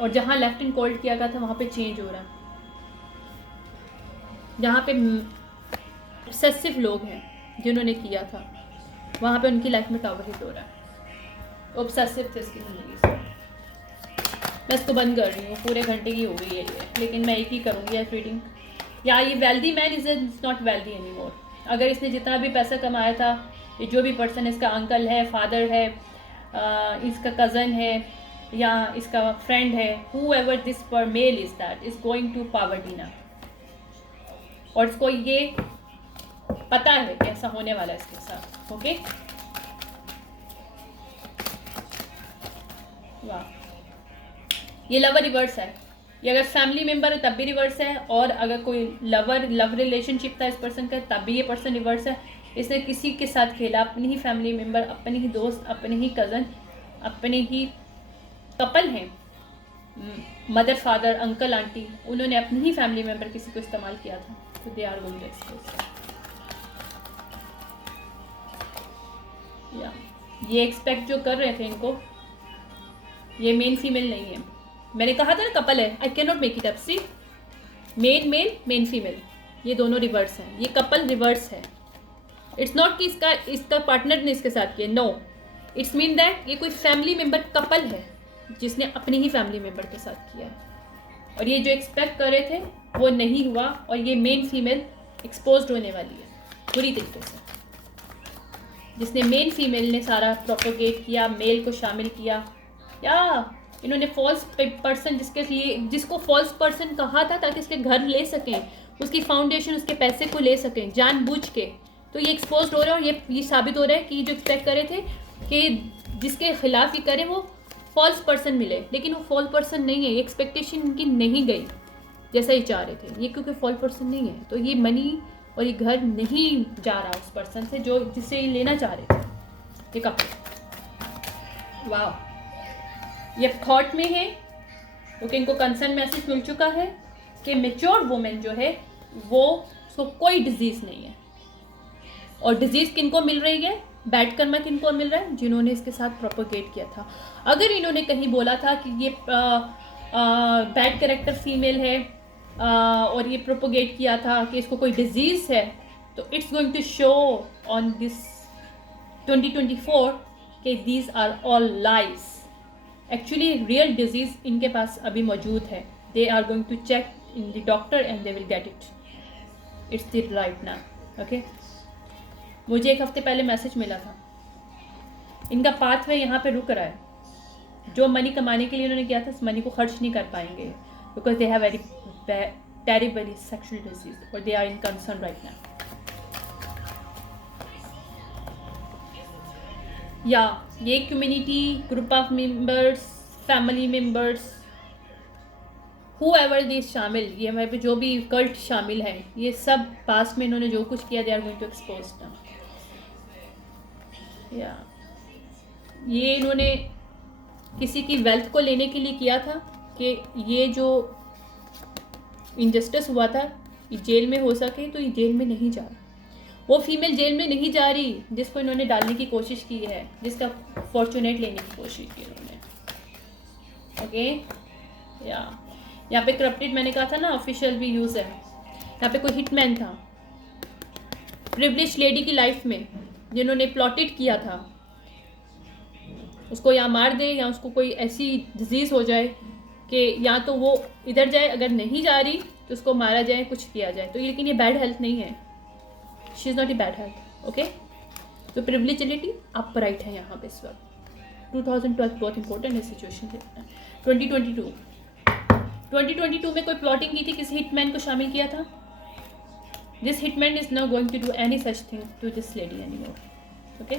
और जहाँ लेफ्ट एंड कोल्ड किया गया था वहाँ पे चेंज हो रहा है। जहाँ पे ऑब्सेसिव लोग हैं जिन्होंने किया था वहाँ पे उनकी लाइफ में टावर हिट हो रहा है। ऑब्सेसिव थे इसकी ज़िंदगी से। मैं इसको बंद कर रही हूँ, पूरे घंटे की हो गई है ये, लेकिन मैं एक ही करूँगी यार रीडिंग। या ये wealthy man is not wealthy any more. अगर इसने जितना भी पैसा कमाया था, ये जो भी पर्सन, इसका अंकल है, फादर है, इसका कज़न है या इसका फ्रेंड है, हु एवर दिस पर male is that is going to poverty now. और इसको ये पता है कि ऐसा होने वाला है इसके साथ। ओके, वाह, ये लवर रिवर्स है। ये अगर फैमिली मेम्बर है तब भी रिवर्स है, और अगर कोई लव रिलेशनशिप था इस पर्सन का तब भी ये पर्सन रिवर्स है। इसने किसी के साथ खेला, अपनी ही फैमिली मेम्बर, अपने ही दोस्त, अपने ही कज़न, अपने ही कपल हैं, मदर फादर अंकल आंटी, उन्होंने अपनी ही फैमिली मेम्बर किसी को इस्तेमाल किया था, तो they are going to expose. या ये एक्सपेक्ट जो कर रहे थे इनको, ये मेन फीमेल नहीं है। मैंने कहा था ना कपल है, I can not make it up. See, main male, main female, ये दोनों रिवर्स हैं, ये कपल रिवर्स है। इट्स नॉट कि इसका पार्टनर ने इसके साथ किया, नो, इट्स मीन दैट ये कोई फैमिली मेम्बर कपल है जिसने अपनी ही फैमिली मेम्बर के साथ किया है। और ये जो एक्सपेक्ट कर रहे थे वो नहीं हुआ, और ये मेन फीमेल एक्सपोज्ड होने वाली है पूरी तरीके से। जिसने मेन फीमेल ने सारा प्रोपोगेट किया, मेल को शामिल किया, या इन्होंने फॉल्स पर्सन जिसको फॉल्स पर्सन कहा था ताकि उसके घर ले सकें, उसकी फाउंडेशन, उसके पैसे को ले सकें जानबूझ के। तो ये एक्सपोज हो रहा है, और ये साबित हो रहा है कि जो एक्सपेक्ट करे थे कि जिसके खिलाफ ये करे वो फॉल्स पर्सन मिले, लेकिन वो फॉल्स पर्सन नहीं है। ये एक्सपेक्टेशन इनकी नहीं गई जैसा ये चाह रहे थे, ये क्योंकि फॉल्स पर्सन नहीं है। तो ये मनी और ये घर नहीं जा रहा उस पर्सन से जिससे ये लेना चाह रहे थे, ये कपल। वाह, ये थॉट में है क्योंकि इनको कंसर्न मैसेज मिल चुका है कि मेच्योर वुमेन जो है वो उसको कोई डिजीज़ नहीं है। और डिजीज़ किनको मिल रही है, बैड कर्मा किनको मिल रहा है, जिन्होंने इसके साथ प्रोपोगेट किया था। अगर इन्होंने कहीं बोला था कि ये बैड कैरेक्टर फीमेल है और ये प्रोपोगेट किया था कि इसको कोई डिजीज़ है, तो it's going to show on this 2024 कि these are all lies. Actually real disease इनके पास अभी मौजूद है। They are going to check in the doctor and they will get it. It's the right now. Okay, मुझे एक हफ्ते पहले मैसेज मिला था, इनका पाथवे यहाँ पे रुक रहा है। जो मनी कमाने के लिए इन्होंने किया था, इस मनी को खर्च नहीं कर पाएंगे because they have very terribly sexual disease और they are in concern right now. या ये community, group of members, family members, however this शामिल, ये हमारे पे जो भी कल्ट शामिल है, ये सब पास्ट में इन्होंने जो कुछ किया, they are going to expose now. या ये इन्होंने किसी की वेल्थ को लेने के लिए किया था कि ये जो इनजस्टिस हुआ था ये जेल में हो सके, तो ये जेल में नहीं जा रहा। वो फीमेल जेल में नहीं जा रही जिसको इन्होंने डालने की कोशिश की है, जिसका फॉर्चुनेट लेने की कोशिश की इन्होंने। ओके, या यहाँ पे करप्टेड मैंने कहा था ना, ऑफिशियल भी यूज़ है। यहाँ पे कोई हिटमैन था प्रिविलेज लेडी की लाइफ में, जिन्होंने प्लॉटेड किया था उसको या मार दे या उसको कोई ऐसी डिजीज़ हो जाए कि या तो वो इधर जाए, अगर नहीं जा रही तो उसको मारा जाए, कुछ किया जाए। तो लेकिन ये बैड हेल्थ नहीं है, she is not a bad health. Okay, तो प्रिविलेजिलिटी अपराइट है यहाँ पे इस वक्त। 2012 बहुत इंपॉर्टेंट है सिचुएशन से। 2022 में कोई प्लॉटिंग की थी, किसी हिटमैन को शामिल किया था। This hitman is not going to do any such thing to this lady any more. Okay,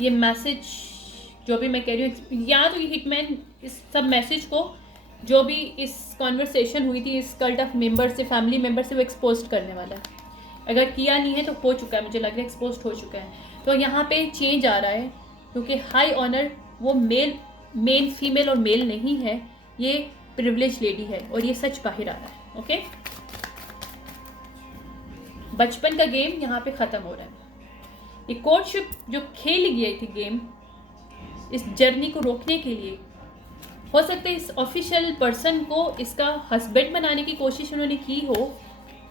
ये मैसेज जो भी मैं कह रही हूँ, या तो ये हिटमैन इस सब मैसेज को जो भी इस कॉन्वर्सेशन हुई थी इस कल्ट ऑफ मेंबर से, फैमिली मेंबर से, वो एक्सपोज करने वाला है। अगर किया नहीं है तो हो चुका है, मुझे लग रहा है एक्सपोज हो चुका है। तो यहाँ पे चेंज आ रहा है क्योंकि हाई ऑनर वो मेन फीमेल और मेल नहीं है, ये प्रिविलेज लेडी है और ये सच बाहर आ रहा है। ओके, बचपन का गेम यहाँ पे ख़त्म हो रहा है। ये कोर्टशिप जो खेली गई थी गेम, इस जर्नी को रोकने के लिए हो सकता है इस ऑफिशियल पर्सन को इसका हस्बैंड बनाने की कोशिश उन्होंने की हो,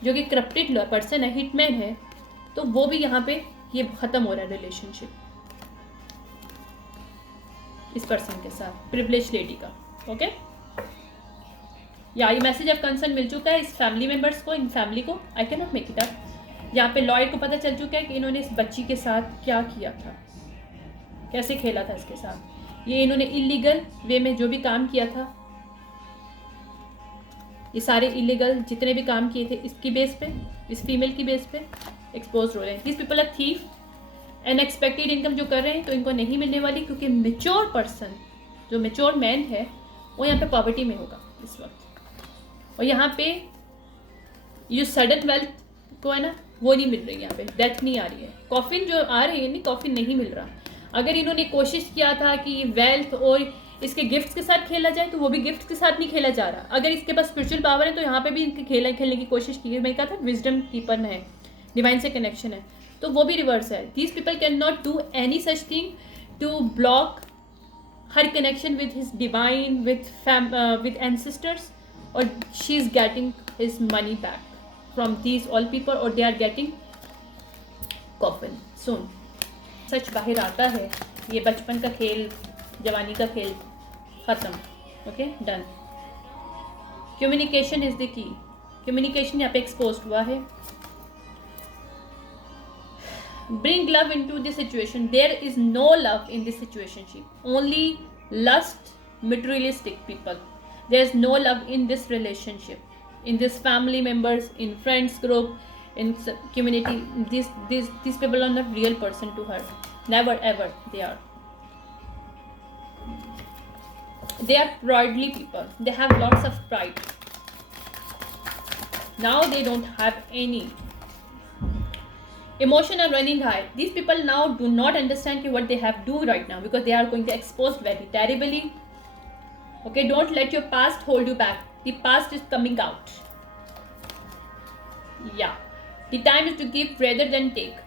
जो कि करप्टेड पर्सन है, हिटमैन है, तो वो भी यहाँ पे ये ख़त्म हो रहा है रिलेशनशिप इस पर्सन के साथ, प्रिविलेज लेडी का। ओके, या ये मैसेज ऑफ कंसर्न मिल चुका है इस फैमिली मेंबर्स को, इन फैमिली को। आई can not make it up. यहाँ पे लॉयर को पता चल चुका है कि इन्होंने इस बच्ची के साथ क्या किया था, कैसे खेला था इसके साथ। ये इन्होंने इलीगल वे में जो भी काम किया था, ये सारे इलीगल जितने भी काम किए थे इसकी बेस पे, इस फीमेल की बेस पे एक्सपोज हो रहे हैं। This people are thief. Unexpected income जो कर रहे हैं तो इनको नहीं मिलने वाली, क्योंकि मेच्योर पर्सन, जो मेच्योर मैन है, वो यहाँ पे पॉवर्टी में होगा इस वक्त। और यहाँ पे ये जो सडन वेल्थ को है ना, वो नहीं मिल रही, यहाँ पे डेथ नहीं आ रही है। कॉफिन जो आ रही है, नहीं कॉफिन नहीं मिल रहा। अगर इन्होंने कोशिश किया था कि वेल्थ और इसके गिफ्ट्स के साथ खेला जाए, तो वो भी गिफ्ट्स के साथ नहीं खेला जा रहा। अगर इसके पास स्पिरिचुअल पावर है तो यहाँ पे भी इनके खेलने की कोशिश की है। मैं कहा था विजडम कीपर में है, डिवाइन से कनेक्शन है, तो वो भी रिवर्स है। These people can not do any such thing to block her connection with his divine, with ancestors, और she is getting his money back from these all people, और they are getting coffin soon. सच बाहर आता है। ये बचपन का खेल, जवानी का खेल ख़त्म। Okay, done. Communication is the key. Communication यहाँ पे एक्सपोज हुआ है। Bring love in to this situation. There is no love in this situationship, only lust, materialistic people. There is no love in this relationship, in this family members, in friends group, in community. These people are not real person to her. Never ever they are. They are pridely people. They have lots of pride. Now they don't have any. Emotion are running high. These people now do not understand what they have to do right now because they are going to expose very terribly. Okay, don't let your past hold you back. The past is coming out. Yeah, the time is to give rather than take.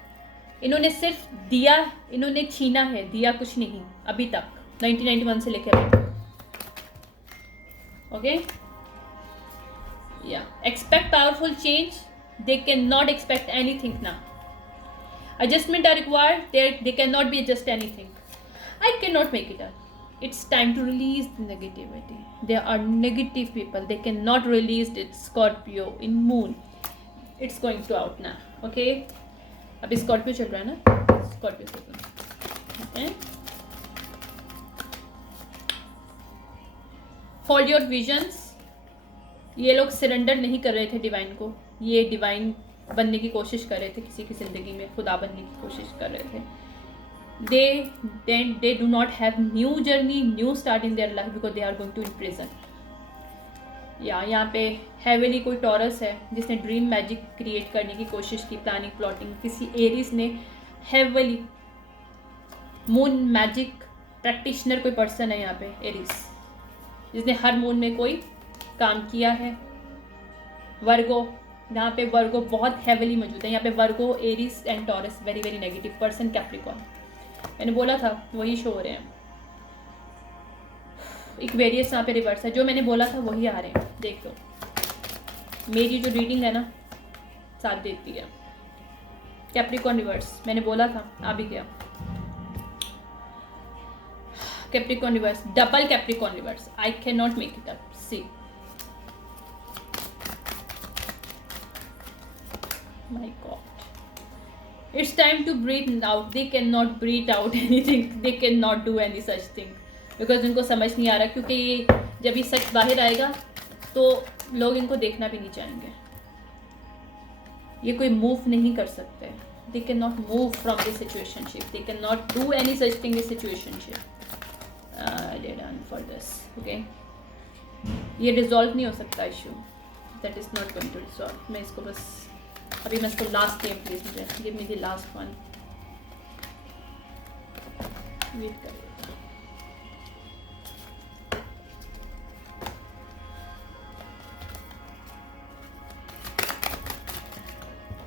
इन्होंने सिर्फ दिया, इन्होंने छीना है, दिया कुछ नहीं अभी तक, 1991 से लेकर अभी तक. Okay, yeah, expect powerful change. They cannot expect anything now. Adjustment are required. They cannot be adjust anything. I cannot make it up. It's time to release the negativity. They are negative people. They cannot release it. Scorpio in moon. It's going to out now. Okay. अभी स्कॉर्पियो चल रहा है ना, स्कॉर्पियो से होल्ड योर विजन्स. ये लोग सरेंडर नहीं कर रहे थे डिवाइन को, ये डिवाइन बनने की कोशिश कर रहे थे, किसी की ज़िंदगी में खुदा बनने की कोशिश कर रहे थे. they do not have new journey, new start in their life because they are going to in prison. यहाँ पे हैवेली कोई टॉरस है जिसने ड्रीम मैजिक क्रिएट करने की कोशिश की, प्लानिंग प्लॉटिंग. किसी एरिस ने हैवेली मून मैजिक प्रैक्टिशनर कोई पर्सन है यहाँ पे एरिस, जिसने हर मून में कोई काम किया है. वर्गो, यहाँ पे वर्गो बहुत हैवेली मौजूद है. यहाँ पे Virgo, Aries and Taurus very very negative person. Capricorn मैंने बोला था वही शो हो रहे हैं. इक्वेरियस यहाँ पे रिवर्स है, जो मैंने बोला था वही आ रहे हैं. देख लो, मेरी जो रीडिंग है ना साथ देती है. कैप्रिकॉर्न रिवर्स मैंने बोला था, आ भी गया. Capricorn reverse, double Capricorn reverse. I can not make it up. See my God, it's time to breathe out. They can not breathe out anything. They can not do any such thing because उनको समझ नहीं आ रहा. क्योंकि ये जब ये सच बाहर आएगा तो लोग इनको देखना भी नहीं चाहेंगे. ये कोई मूव नहीं कर सकते. They can not move from this situationship. They can not do any such thing इस situationship. They done for this. Okay, ये रिजॉल्व नहीं हो सकता issue. That is not going to resolve. मैं इसको बस अभी मैं इसको लास्ट गेम प्लीज मुझे give me the last one. Wait करिए.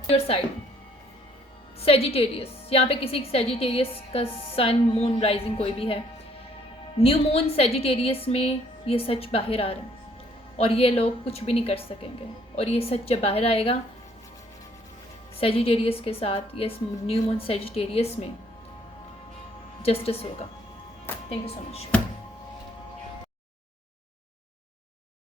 योर साइड सेजिटेरियस, यहाँ पे किसी सेजिटेरियस का सन मून राइजिंग कोई भी है. न्यू मून सेजिटेरियस में ये सच बाहर आ रहा है और ये लोग कुछ भी नहीं कर सकेंगे. और ये सच जब बाहर आएगा सेजिटेरियस के साथ, ये न्यू मून सेजिटेरियस में जस्टिस होगा. Thank you so much.